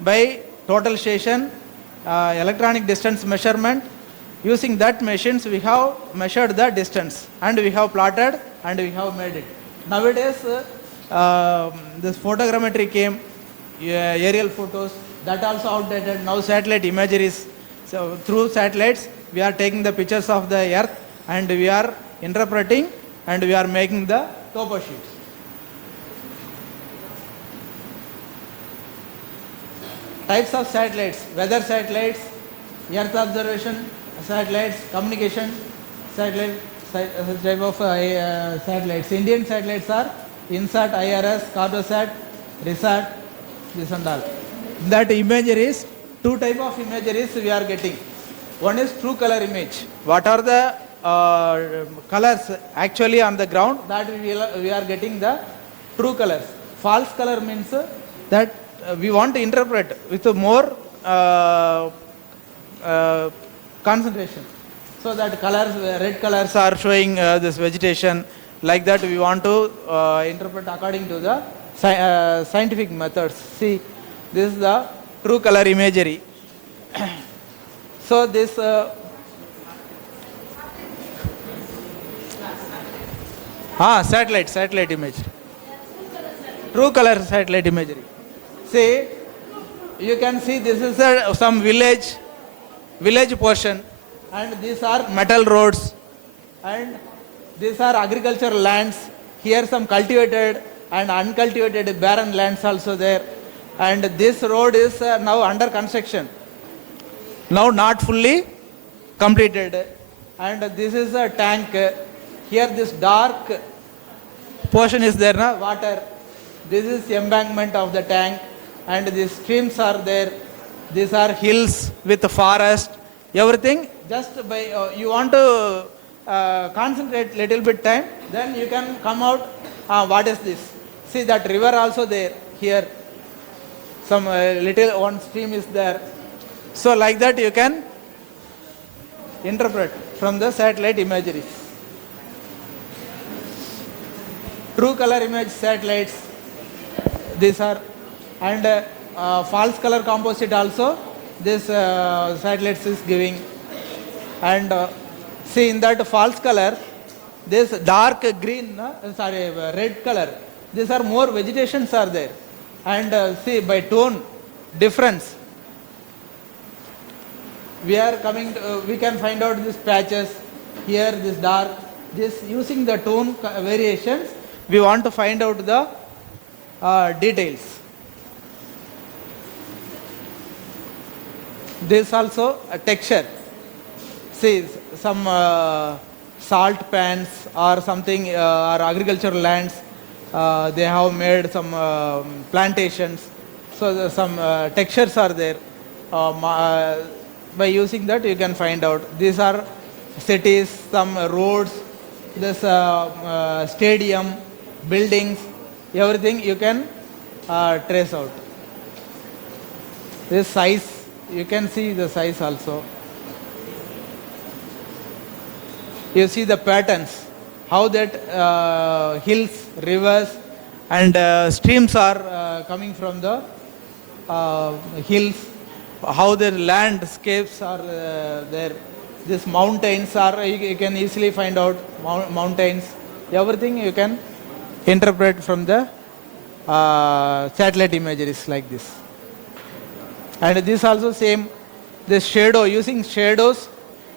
by total station, electronic distance measurement. Using that machines, we have measured the distance and we have plotted and we have made it. Nowadays, this photogrammetry came, aerial photos, that also outdated. Now satellite imagery is, so through satellites, we are taking the pictures of the earth and we are interpreting and we are making the topo sheets. Types of satellites: weather satellites, earth observation satellites, communication satellite, type of satellites. Indian satellites are INSAT, IRS, Cartosat, RISAT, this and all. That imageries, two type of imageries we are getting. One is true color image. What are the colors actually on the ground? That we are getting the true colors. False color means that we want to interpret with more concentration. So that colors, red colors are showing this vegetation. Like that we want to interpret according to the scientific methods. See, this is the true color imagery. So this satellite image, true color satellite imagery. See, you can see this is some village portion, and these are metal roads, and these are agricultural lands. Here some cultivated and uncultivated barren lands also there, and this road is now under construction. Now not fully completed, and this is a tank. Here this dark portion is there, na, water. This is embankment of the tank, and these streams are there. These are hills with forest, everything. Just by you want to concentrate little bit time, then you can come out. What is this? See that river also there. Here some little one stream is there. So like that you can interpret from the satellite imagery. True color image satellites, these are, and false color composite also this satellites is giving. And see, in that false color, this dark green, red color, these are more vegetations are there. And see, by tone difference, we are coming to, we can find out these patches here, this dark, this using the tone variations, we want to find out the details. This also a texture. See, some salt pans or something, or agricultural lands, they have made some plantations. So some textures are there. By using that you can find out. These are cities, some roads, this stadium, buildings, everything you can trace out. This size, you can see the size also. You see the patterns, how that hills, rivers and streams are coming from the hills, how the landscapes are there. These mountains are, you can easily find out mountains. Everything you can interpret from the satellite imageries like this. And this also same, this shadow, using shadows,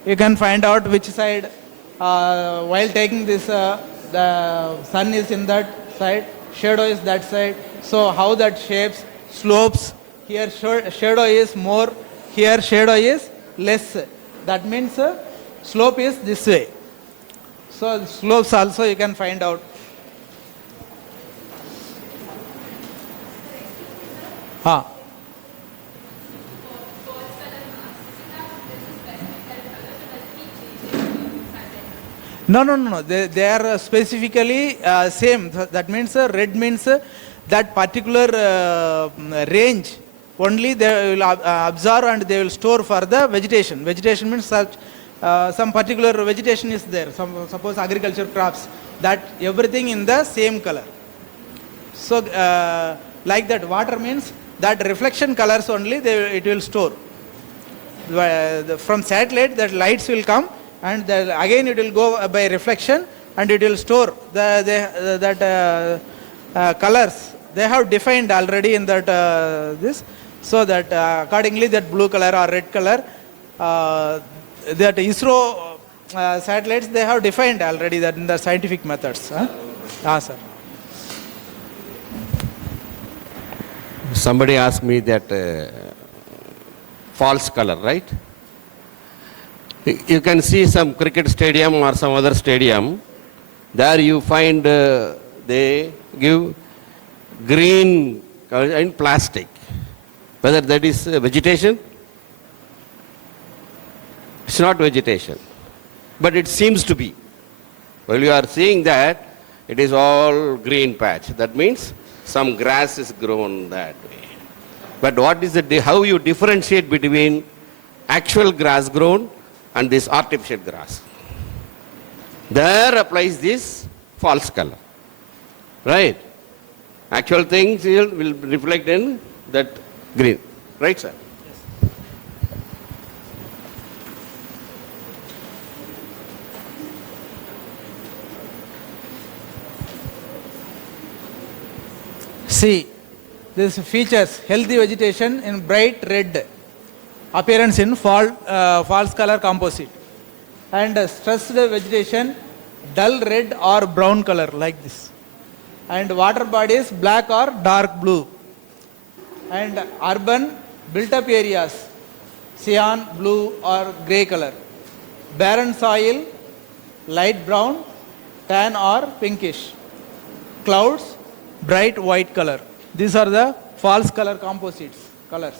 you can find out which side, while taking this, the sun is in that side, shadow is that side. So how that shapes, slopes, here shadow is more, here shadow is less. That means slope is this way. So slopes also you can find out. No. They are specifically same. That means red means that particular range only they will observe and they will store for the vegetation. Vegetation means such, some particular vegetation is there. Suppose agriculture crops, that everything in the same color. So like that, water means that reflection colors only it will store. From satellite that lights will come and again it will go by reflection and it will store that colors. They have defined already in that this, so that accordingly that blue color or red color that ISRO satellites, they have defined already that in the scientific methods. Sir. Somebody asked me that false color, right? You can see some cricket stadium or some other stadium. There you find they give green color in plastic. Whether that is vegetation? It's not vegetation. But it seems to be. While you are seeing that, it is all green patch. That means some grass is grown that way. But what is how you differentiate between actual grass grown and this artificial grass? There applies this false color. Right? Actual things will reflect in that green. Right, sir? See, this features healthy vegetation in bright red, appearance in false color composite, and stressed vegetation dull red or brown color like this, and water bodies black or dark blue, and urban built up areas cyan, blue or grey color, barren soil light brown, tan or pinkish, clouds bright white color. These are the false color composites, colors.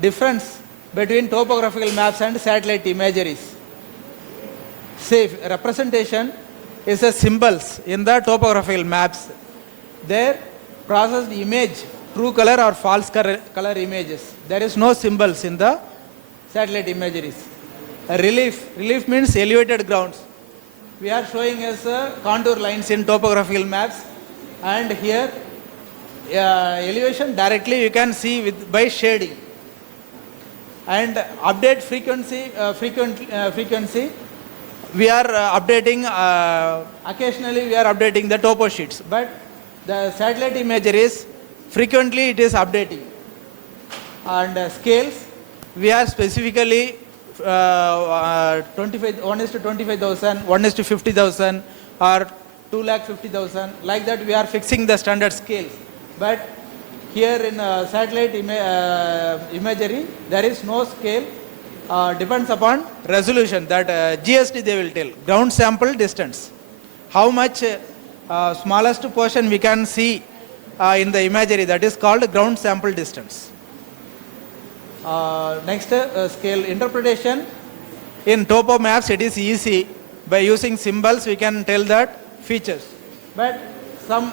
Difference between topographical maps and satellite imageries. Say, representation is a symbols in the topographical maps. There, processed image, true color or false color images. There is no symbols in the satellite imageries. Relief means elevated grounds. We are showing as contour lines in topographical maps, and here elevation directly you can see by shading. And update frequency, we are updating, occasionally we are updating the topo sheets, but the satellite imageries frequently it is updating. And scales, we are specifically 1:25,000, 1:50,000 or 2,50,000, like that we are fixing the standard scales. But here in satellite imagery, there is no scale, depends upon resolution, that GSD they will tell, ground sample distance. How much smallest portion we can see in the imagery, that is called ground sample distance. Next, scale interpretation. In topo maps, it is easy. By using symbols, we can tell that features. But some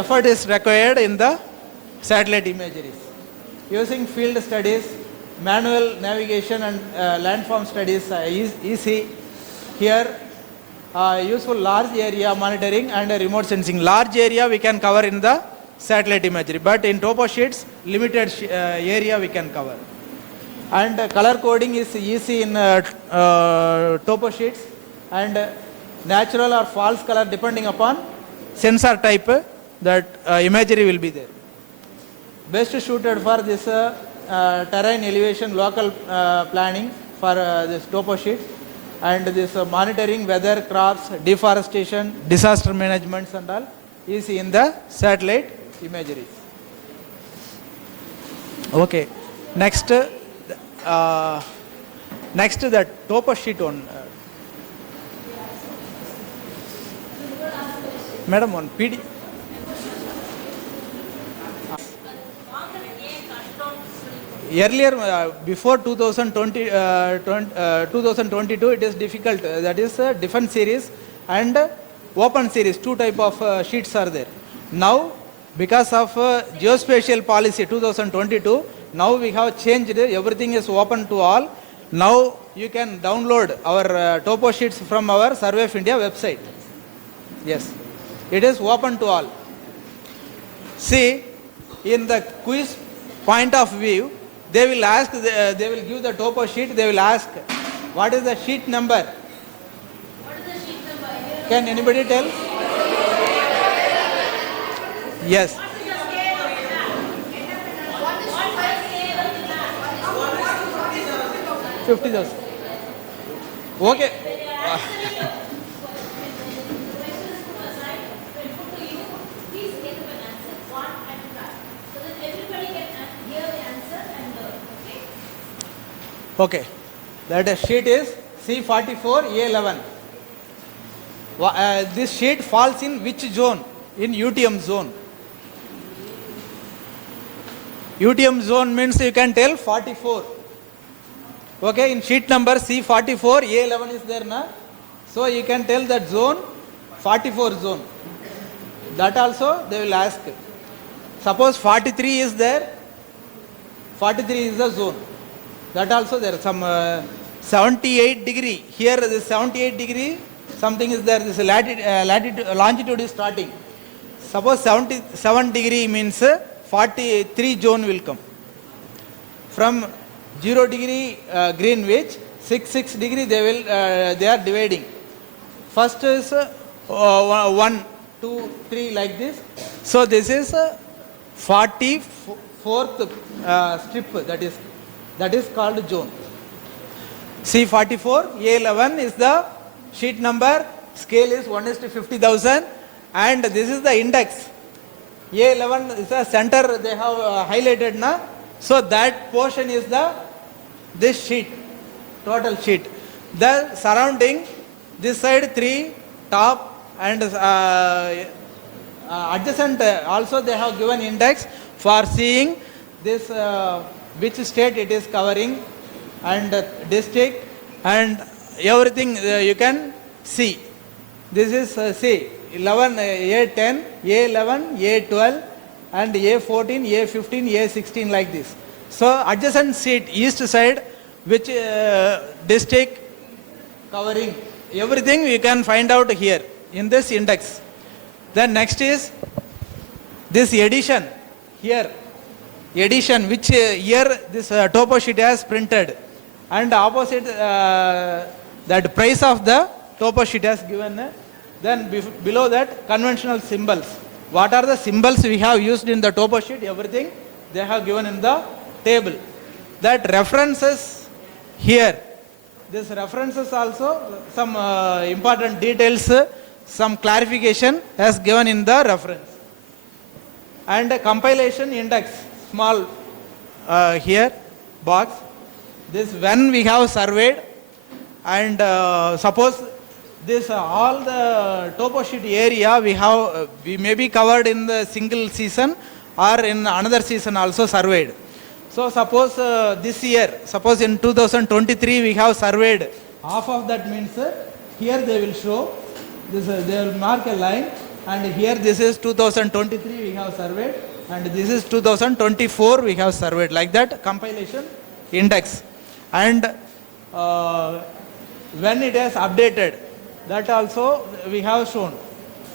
effort is required in the satellite imageries. Using field studies, manual navigation and landform studies is easy. Here, useful large area monitoring and remote sensing. Large area we can cover in the satellite imagery, but in topo sheets, limited area we can cover. And color coding is easy in topo sheets, and natural or false color depending upon sensor type, that imagery will be there. Best suited for this terrain elevation local planning for this topo sheet, and this monitoring weather, crops, deforestation, disaster management and all easy in the satellite imagery. Okay, next the topo sheet on. Madam, on PD. Earlier, before 2022, it is difficult. That is defense series and open series. Two type of sheets are there. Now, because of geospatial policy 2022, now we have changed. Everything is open to all. Now you can download our topo sheets from our Survey of India website. Yes, it is open to all. See, in the quiz point of view, they will ask, they will give the topo sheet, they will ask, what is the sheet number? What is the sheet number? Can anybody tell? Yes. 50,000. Okay. Okay. That sheet is C44A11. This sheet falls in which zone? In UTM zone. UTM zone means you can tell 44. Okay, in sheet number C44, A11 is there na? So you can tell that zone, 44 zone. That also they will ask. Suppose 43 is there, 43 is the zone. That also there, some 78 degree. Here this 78 degree, something is there, this longitude is starting. Suppose 77 degree means 43 zone will come. From 0 degree Greenwich, 6 degree they are dividing. First is 1, 2, 3 like this. So this is 44th strip, that is called zone. C44, A11 is the sheet number, scale is 1:50,000, and this is the index. A11 is the center they have highlighted na. So that portion is this sheet, total sheet. The surrounding, this side 3, top and adjacent also they have given index for seeing this which state it is covering and district and everything you can see. This is see 11, A10, A11, A12 and A14, A15, A16 like this. So adjacent sheet east side which district covering everything you can find out here in this index. Then next is this edition here. Edition which year this topo sheet has printed, and opposite that price of the topo sheet has given. Then below that conventional symbols. What are the symbols we have used in the topo sheet? Everything they have given in the table. That references here. This references also some important details, some clarification has given in the reference. And compilation index, small here box. This when we have surveyed, and suppose this all the topo sheet area we may be covered in the single season or in another season also surveyed. So suppose this year, suppose in 2023 we have surveyed half of that, means here they will show this, they will mark a line, and here this is 2023 we have surveyed, and this is 2024 we have surveyed, like that compilation index. And when it is updated, that also we have shown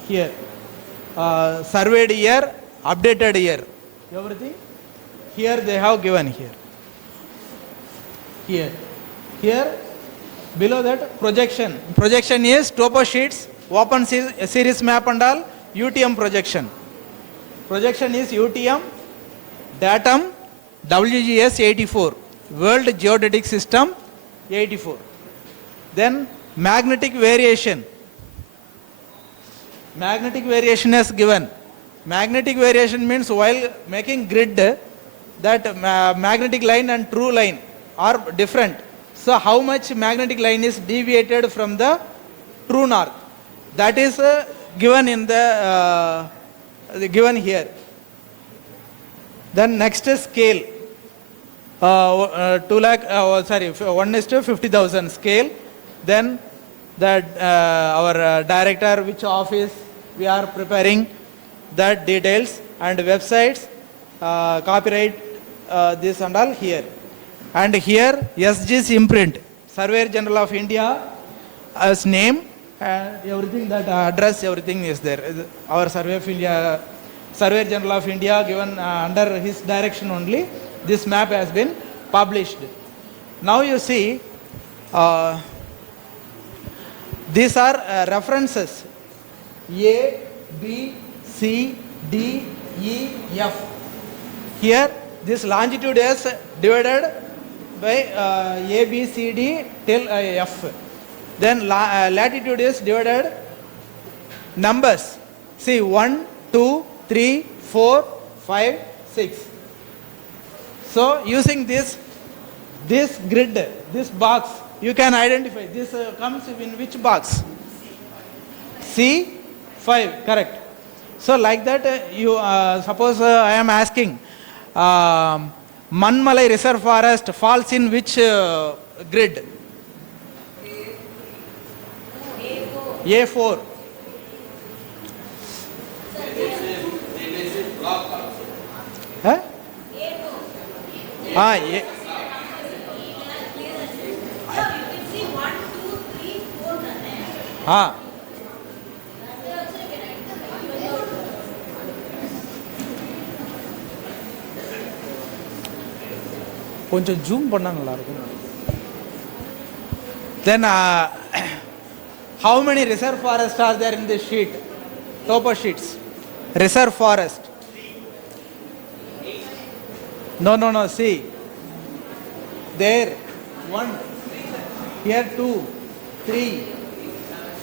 here. Surveyed year, updated year, everything here they have given here. Here below that projection. Projection is topo sheets, open series map and all, UTM projection. Projection is UTM, datum WGS 84, World Geodetic System 84. Then magnetic variation. Magnetic variation is given. Magnetic variation means while making grid, that magnetic line and true line are different. So how much magnetic line is deviated from the true north? That is given in the given here. Then next is scale. 1:50,000 scale. Then that our director, which office we are preparing, that details, and websites, copyright, this and all here. And here SG's imprint, Surveyor General of India as name, and everything, that address, everything is there. Our Surveyor General of India given under his direction only, this map has been published. Now you see, these are references A, B, C, D, E, F. Here this longitude is divided by A, B, C, D till F. Then latitude is divided numbers. See 1, 2, 3, 4, 5, 6. So using this grid, this box, you can identify this comes in which box? C5, correct. So like that you suppose I am asking Manmalai Reserve Forest falls in which grid? A4. Huh? A. கொஞ்சம் zoom பண்ணா நல்லா இருக்கும். Then how many reserve forests are there in this sheet? Topo sheets. Reserve forest. No. See. There. 1. Here 2, 3,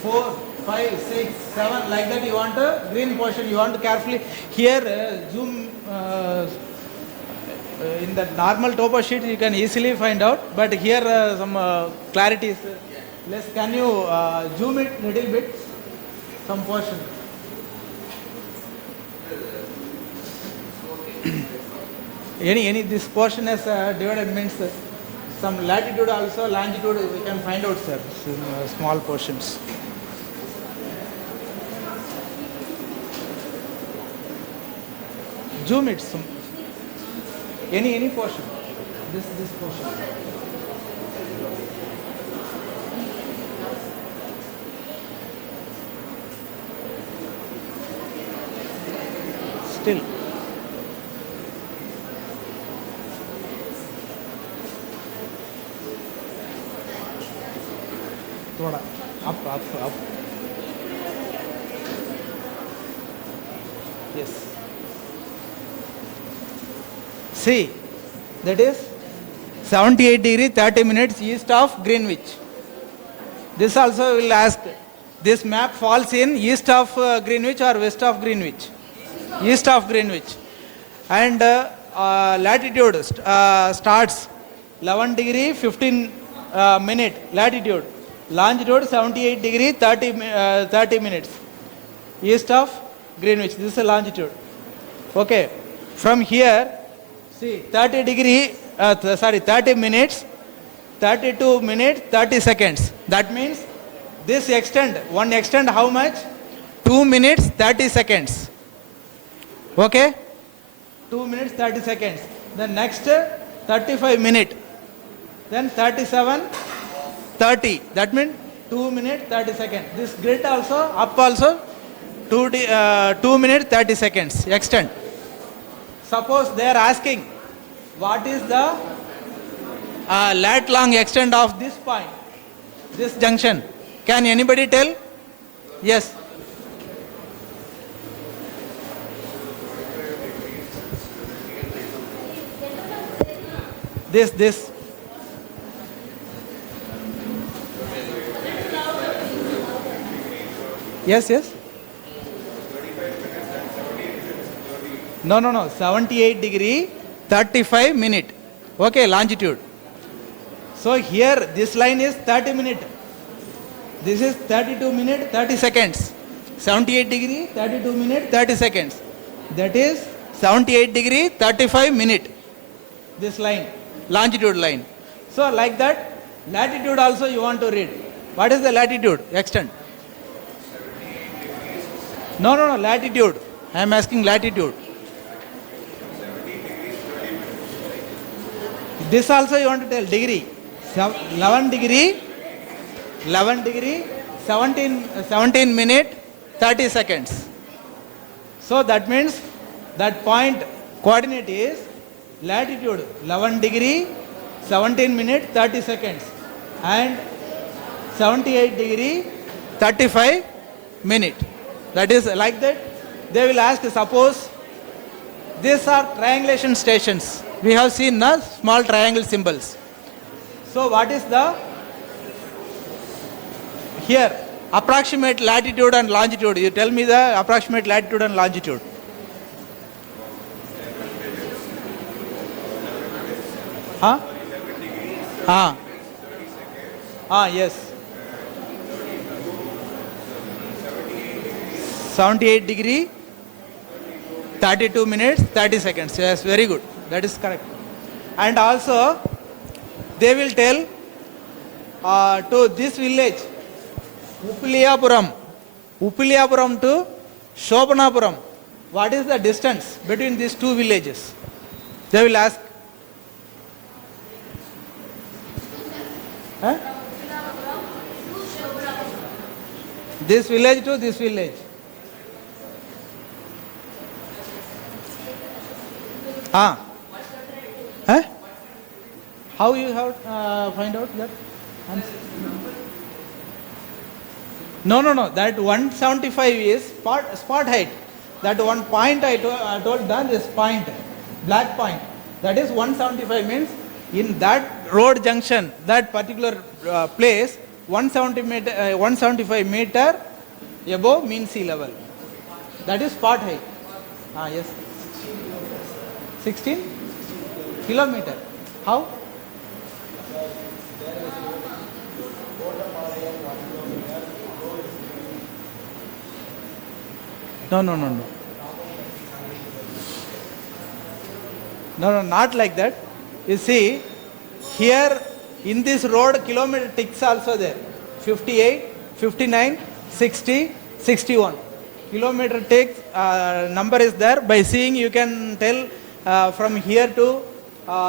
4, 5, 6, 7. Like that you want a green portion. You want to carefully. Here zoom. In the normal topo sheet you can easily find out, but here some clarity is less. Can you zoom it little bit, some portion? any this portion is divided means some latitude also, longitude we can find out, sir, some small portions. Zoom it some. Any portion, this portion. Still. Thoda up. Yes. See, that is 78 degree 30 minutes east of Greenwich. This also will ask, this map falls in east of Greenwich or west of Greenwich? East of Greenwich. And latitude starts 11 degree 15 minute latitude. Longitude 78 degree 30 minutes east of Greenwich. This is a longitude. Okay. From here, see, 30 minutes, 32 minutes, 30 seconds. That means this one extend how much? 2 minutes, 30 seconds. Okay? 2 minutes, 30 seconds. The next 35 minutes. Then 37, 30. That means 2 minutes, 30 seconds. This grid also, up also, 2 minutes, 30 seconds. Extend. Suppose they are asking, what is the lat long extent of this point, this junction? Can anybody tell? Yes. This. Yes. No. 78 degree 35 minute. Okay, longitude. So here this line is 30 minute. This is 32 minute 30 seconds. 78 degree 32 minute 30 seconds. That is 78 degree 35 minute. This line, longitude line. So like that, latitude also you want to read. What is the latitude extent? No, latitude. I am asking latitude. This also you want to tell degree. 11 degree 17 minute 30 seconds. So that means that point coordinate is latitude 11 degree 17 minute 30 seconds and 78 degree 35 minute. That is like that. They will ask, suppose these are triangulation stations. We have seen small triangle symbols. So what is the, here, approximate latitude and longitude. You tell me the approximate latitude and longitude. Huh? Yes. 78 degree, 32 minutes, 30 seconds. Yes, very good. That is correct. And also, they will tell to this village, Uppiliyapuram to Shobanapuram, what is the distance between these two villages? They will ask. Huh? This village to this village. Huh? How you have find out that answer? No. That 175 is spot height. That one point I told that is point, black point. That is 175 means in that road junction, that particular place, 175 meter above mean sea level. That is spot height. Yes. 16 kilometer. How? No, not like that. You see, here in this road, kilometer ticks also there. 58, 59, 60, 61. Kilometer ticks number is there. By seeing, you can tell from here to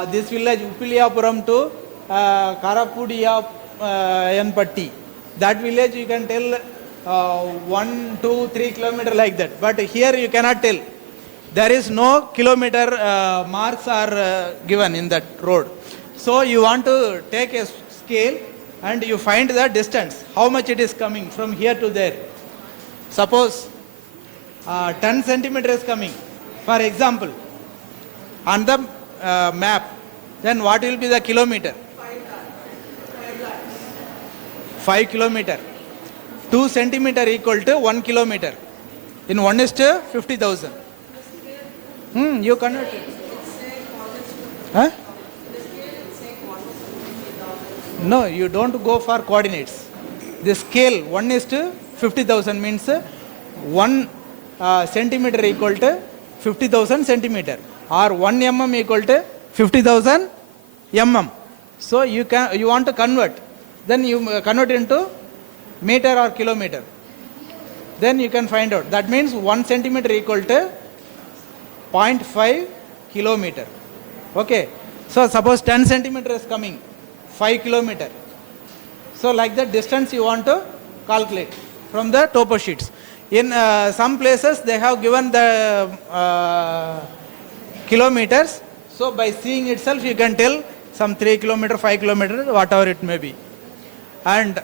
this village, Uppiliyapuram to Karapudiya Yanpatti. That village you can tell 1, 2, 3 kilometer like that. But here you cannot tell. There is no kilometer marks are given in that road. So you want to take a scale and you find the distance, how much it is coming from here to there. Suppose 10 centimeters coming, for example, on the map, then what will be the kilometer? 5 kilometer. 2 centimeter equal to 1 kilometer. In 1 is to 50,000. You convert it. Huh? No, you don't go for coordinates. The scale 1 is to 50,000 means 1 centimeter equal to 50,000 centimeter, or 1 mm equal to 50,000 mm. So you want to convert, then you convert into meter or kilometer. Then you can find out. That means 1 centimeter equal to 0.5 kilometer. Okay. So suppose 10 centimeter is coming, 5 kilometer. So like that distance you want to calculate from the topo sheets. In some places they have given the kilometers. So by seeing itself you can tell some 3 kilometer, 5 kilometer, whatever it may be. And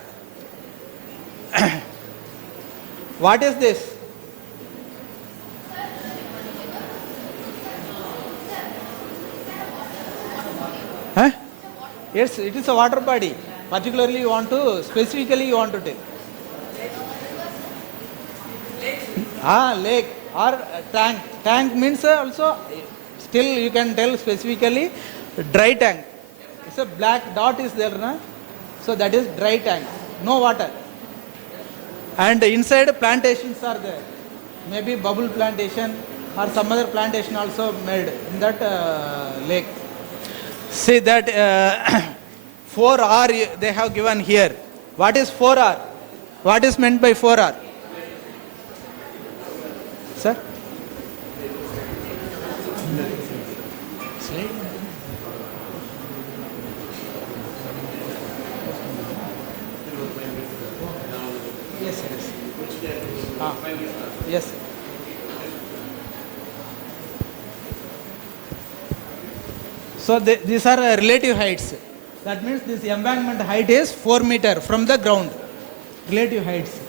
what is this? Huh? Yes, it is a water body. Particularly you want to, specifically you want to tell. Lake or tank. Tank means also, still you can tell specifically dry tank. It's a black dot is there, na? So that is dry tank, no water. And inside plantations are there. Maybe bubble plantation or some other plantation also made in that lake. See that 4R they have given here. What is 4R? What is meant by 4R? Sir? Yes, yes. Yes. So these are relative heights. That means this embankment height is 4 meter from the ground. Relative heights.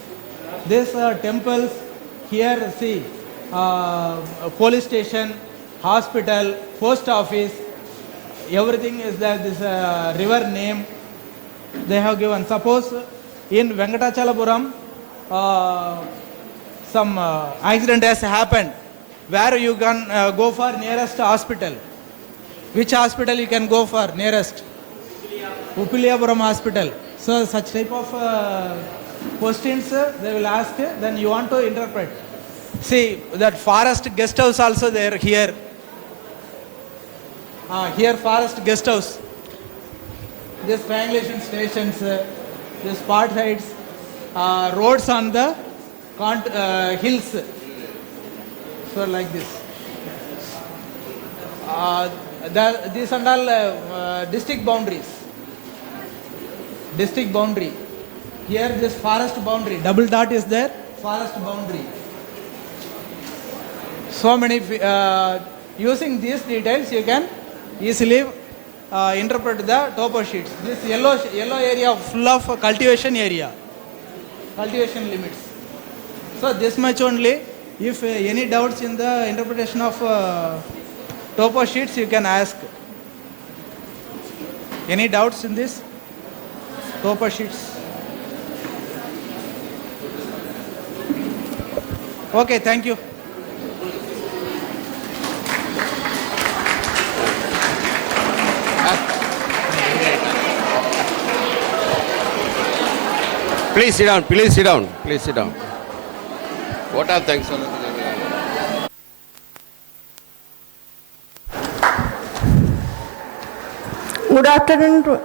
These temples, here see, police station, hospital, post office, everything is there. This river name, they have given. Suppose in Venkatachalapuram, some accident has happened, where you can go for nearest hospital. Which hospital you can go for nearest? Uppiliyapuram hospital. So such type of questions they will ask, then you want to interpret. See, that forest guest house also there here. Here forest guest house. This triangulation stations, this part heights, roads on the hills. So like this. These are all district boundaries. District boundary. Here this forest boundary, double dot is there, forest boundary. So many, using these details you can easily interpret the topo sheets. This yellow area full of cultivation area, cultivation limits. So this much only. If any doubts in the interpretation of topo sheets, you can ask. Any doubts in this topo sheets? Okay, thank you. Please sit down, please sit down, please sit down. What are thanks? Good afternoon to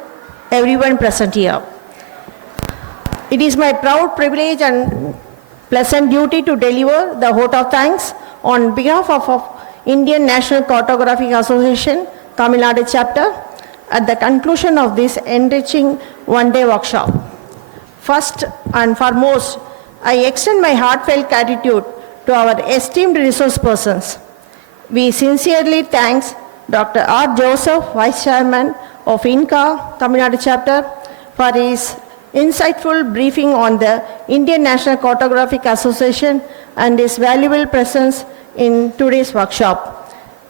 everyone present here. It is my proud privilege and pleasant duty to deliver the vote of thanks on behalf of Indian National Cartographic Association, Tamil Nadu chapter, at the conclusion of this enriching one-day workshop. First and foremost, I extend my heartfelt gratitude to our esteemed resource persons. We sincerely thank Dr. R. Joseph, Vice Chairman of INCA, Tamil Nadu chapter, for his insightful briefing on the Indian National Cartographic Association and his valuable presence in today's workshop.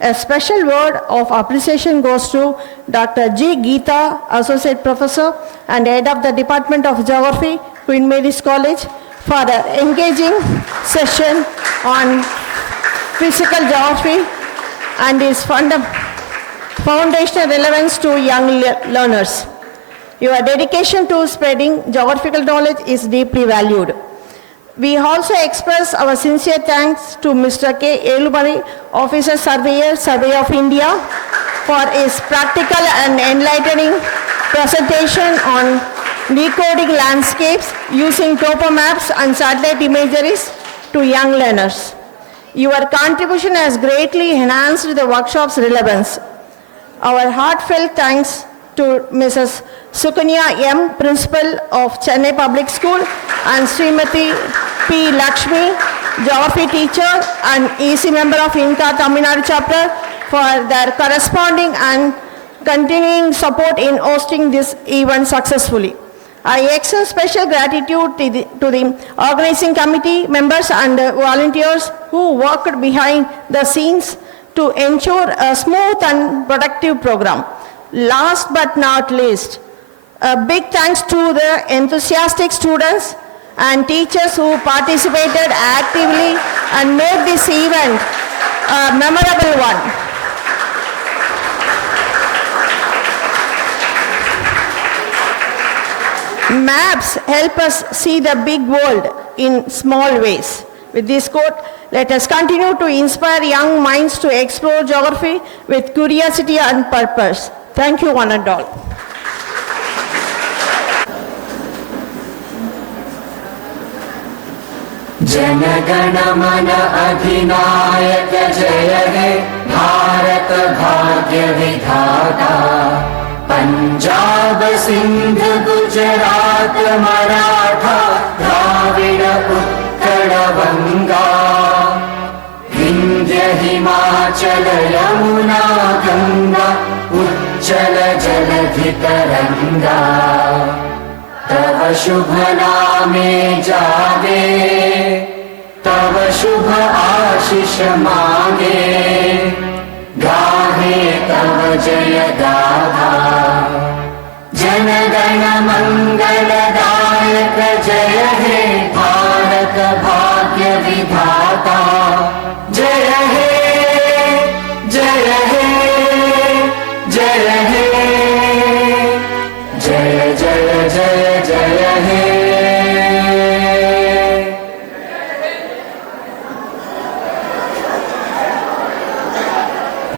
A special word of appreciation goes to Dr. G. Geeta, Associate Professor and Head of the Department of Geography, Queen Mary's College, for the engaging session on physical geography and its foundational relevance to young learners. Your dedication to spreading geographical knowledge is deeply valued. We also express our sincere thanks to Mr. K. Elubari, Officer Surveyor, Survey of India, for his practical and enlightening presentation on decoding landscapes using topo maps and satellite imageries to young learners. Your contribution has greatly enhanced the workshop's relevance. Our heartfelt thanks to Mrs. Sukanya M., Principal of Chennai Public School, and Srimati P. Lakshmi, Geography Teacher and EC Member of INCA Tamil Nadu Chapter, for their corresponding and continuing support in hosting this event successfully. I extend special gratitude to the organizing committee members and volunteers who worked behind the scenes to ensure a smooth and productive program. Last but not least, a big thanks to the enthusiastic students and teachers who participated actively and made this event a memorable one. Maps help us see the big world in small ways. With this quote, let us continue to inspire young minds to explore geography with curiosity and purpose. Thank you, one and all. जनगण मन अधिनायक जय हे भारत भाग्य विधाता पंजाब सिंध गुजरात मराठा द्राविड़ उत्कल बंगा विंध्य हिमाचल यमुना गंगा उच्चल जलधि तरंगा तव शुभ नामे जागे तव शुभ आशीष मांगे गाहे तव जय गाथा जनगण मंगलदायक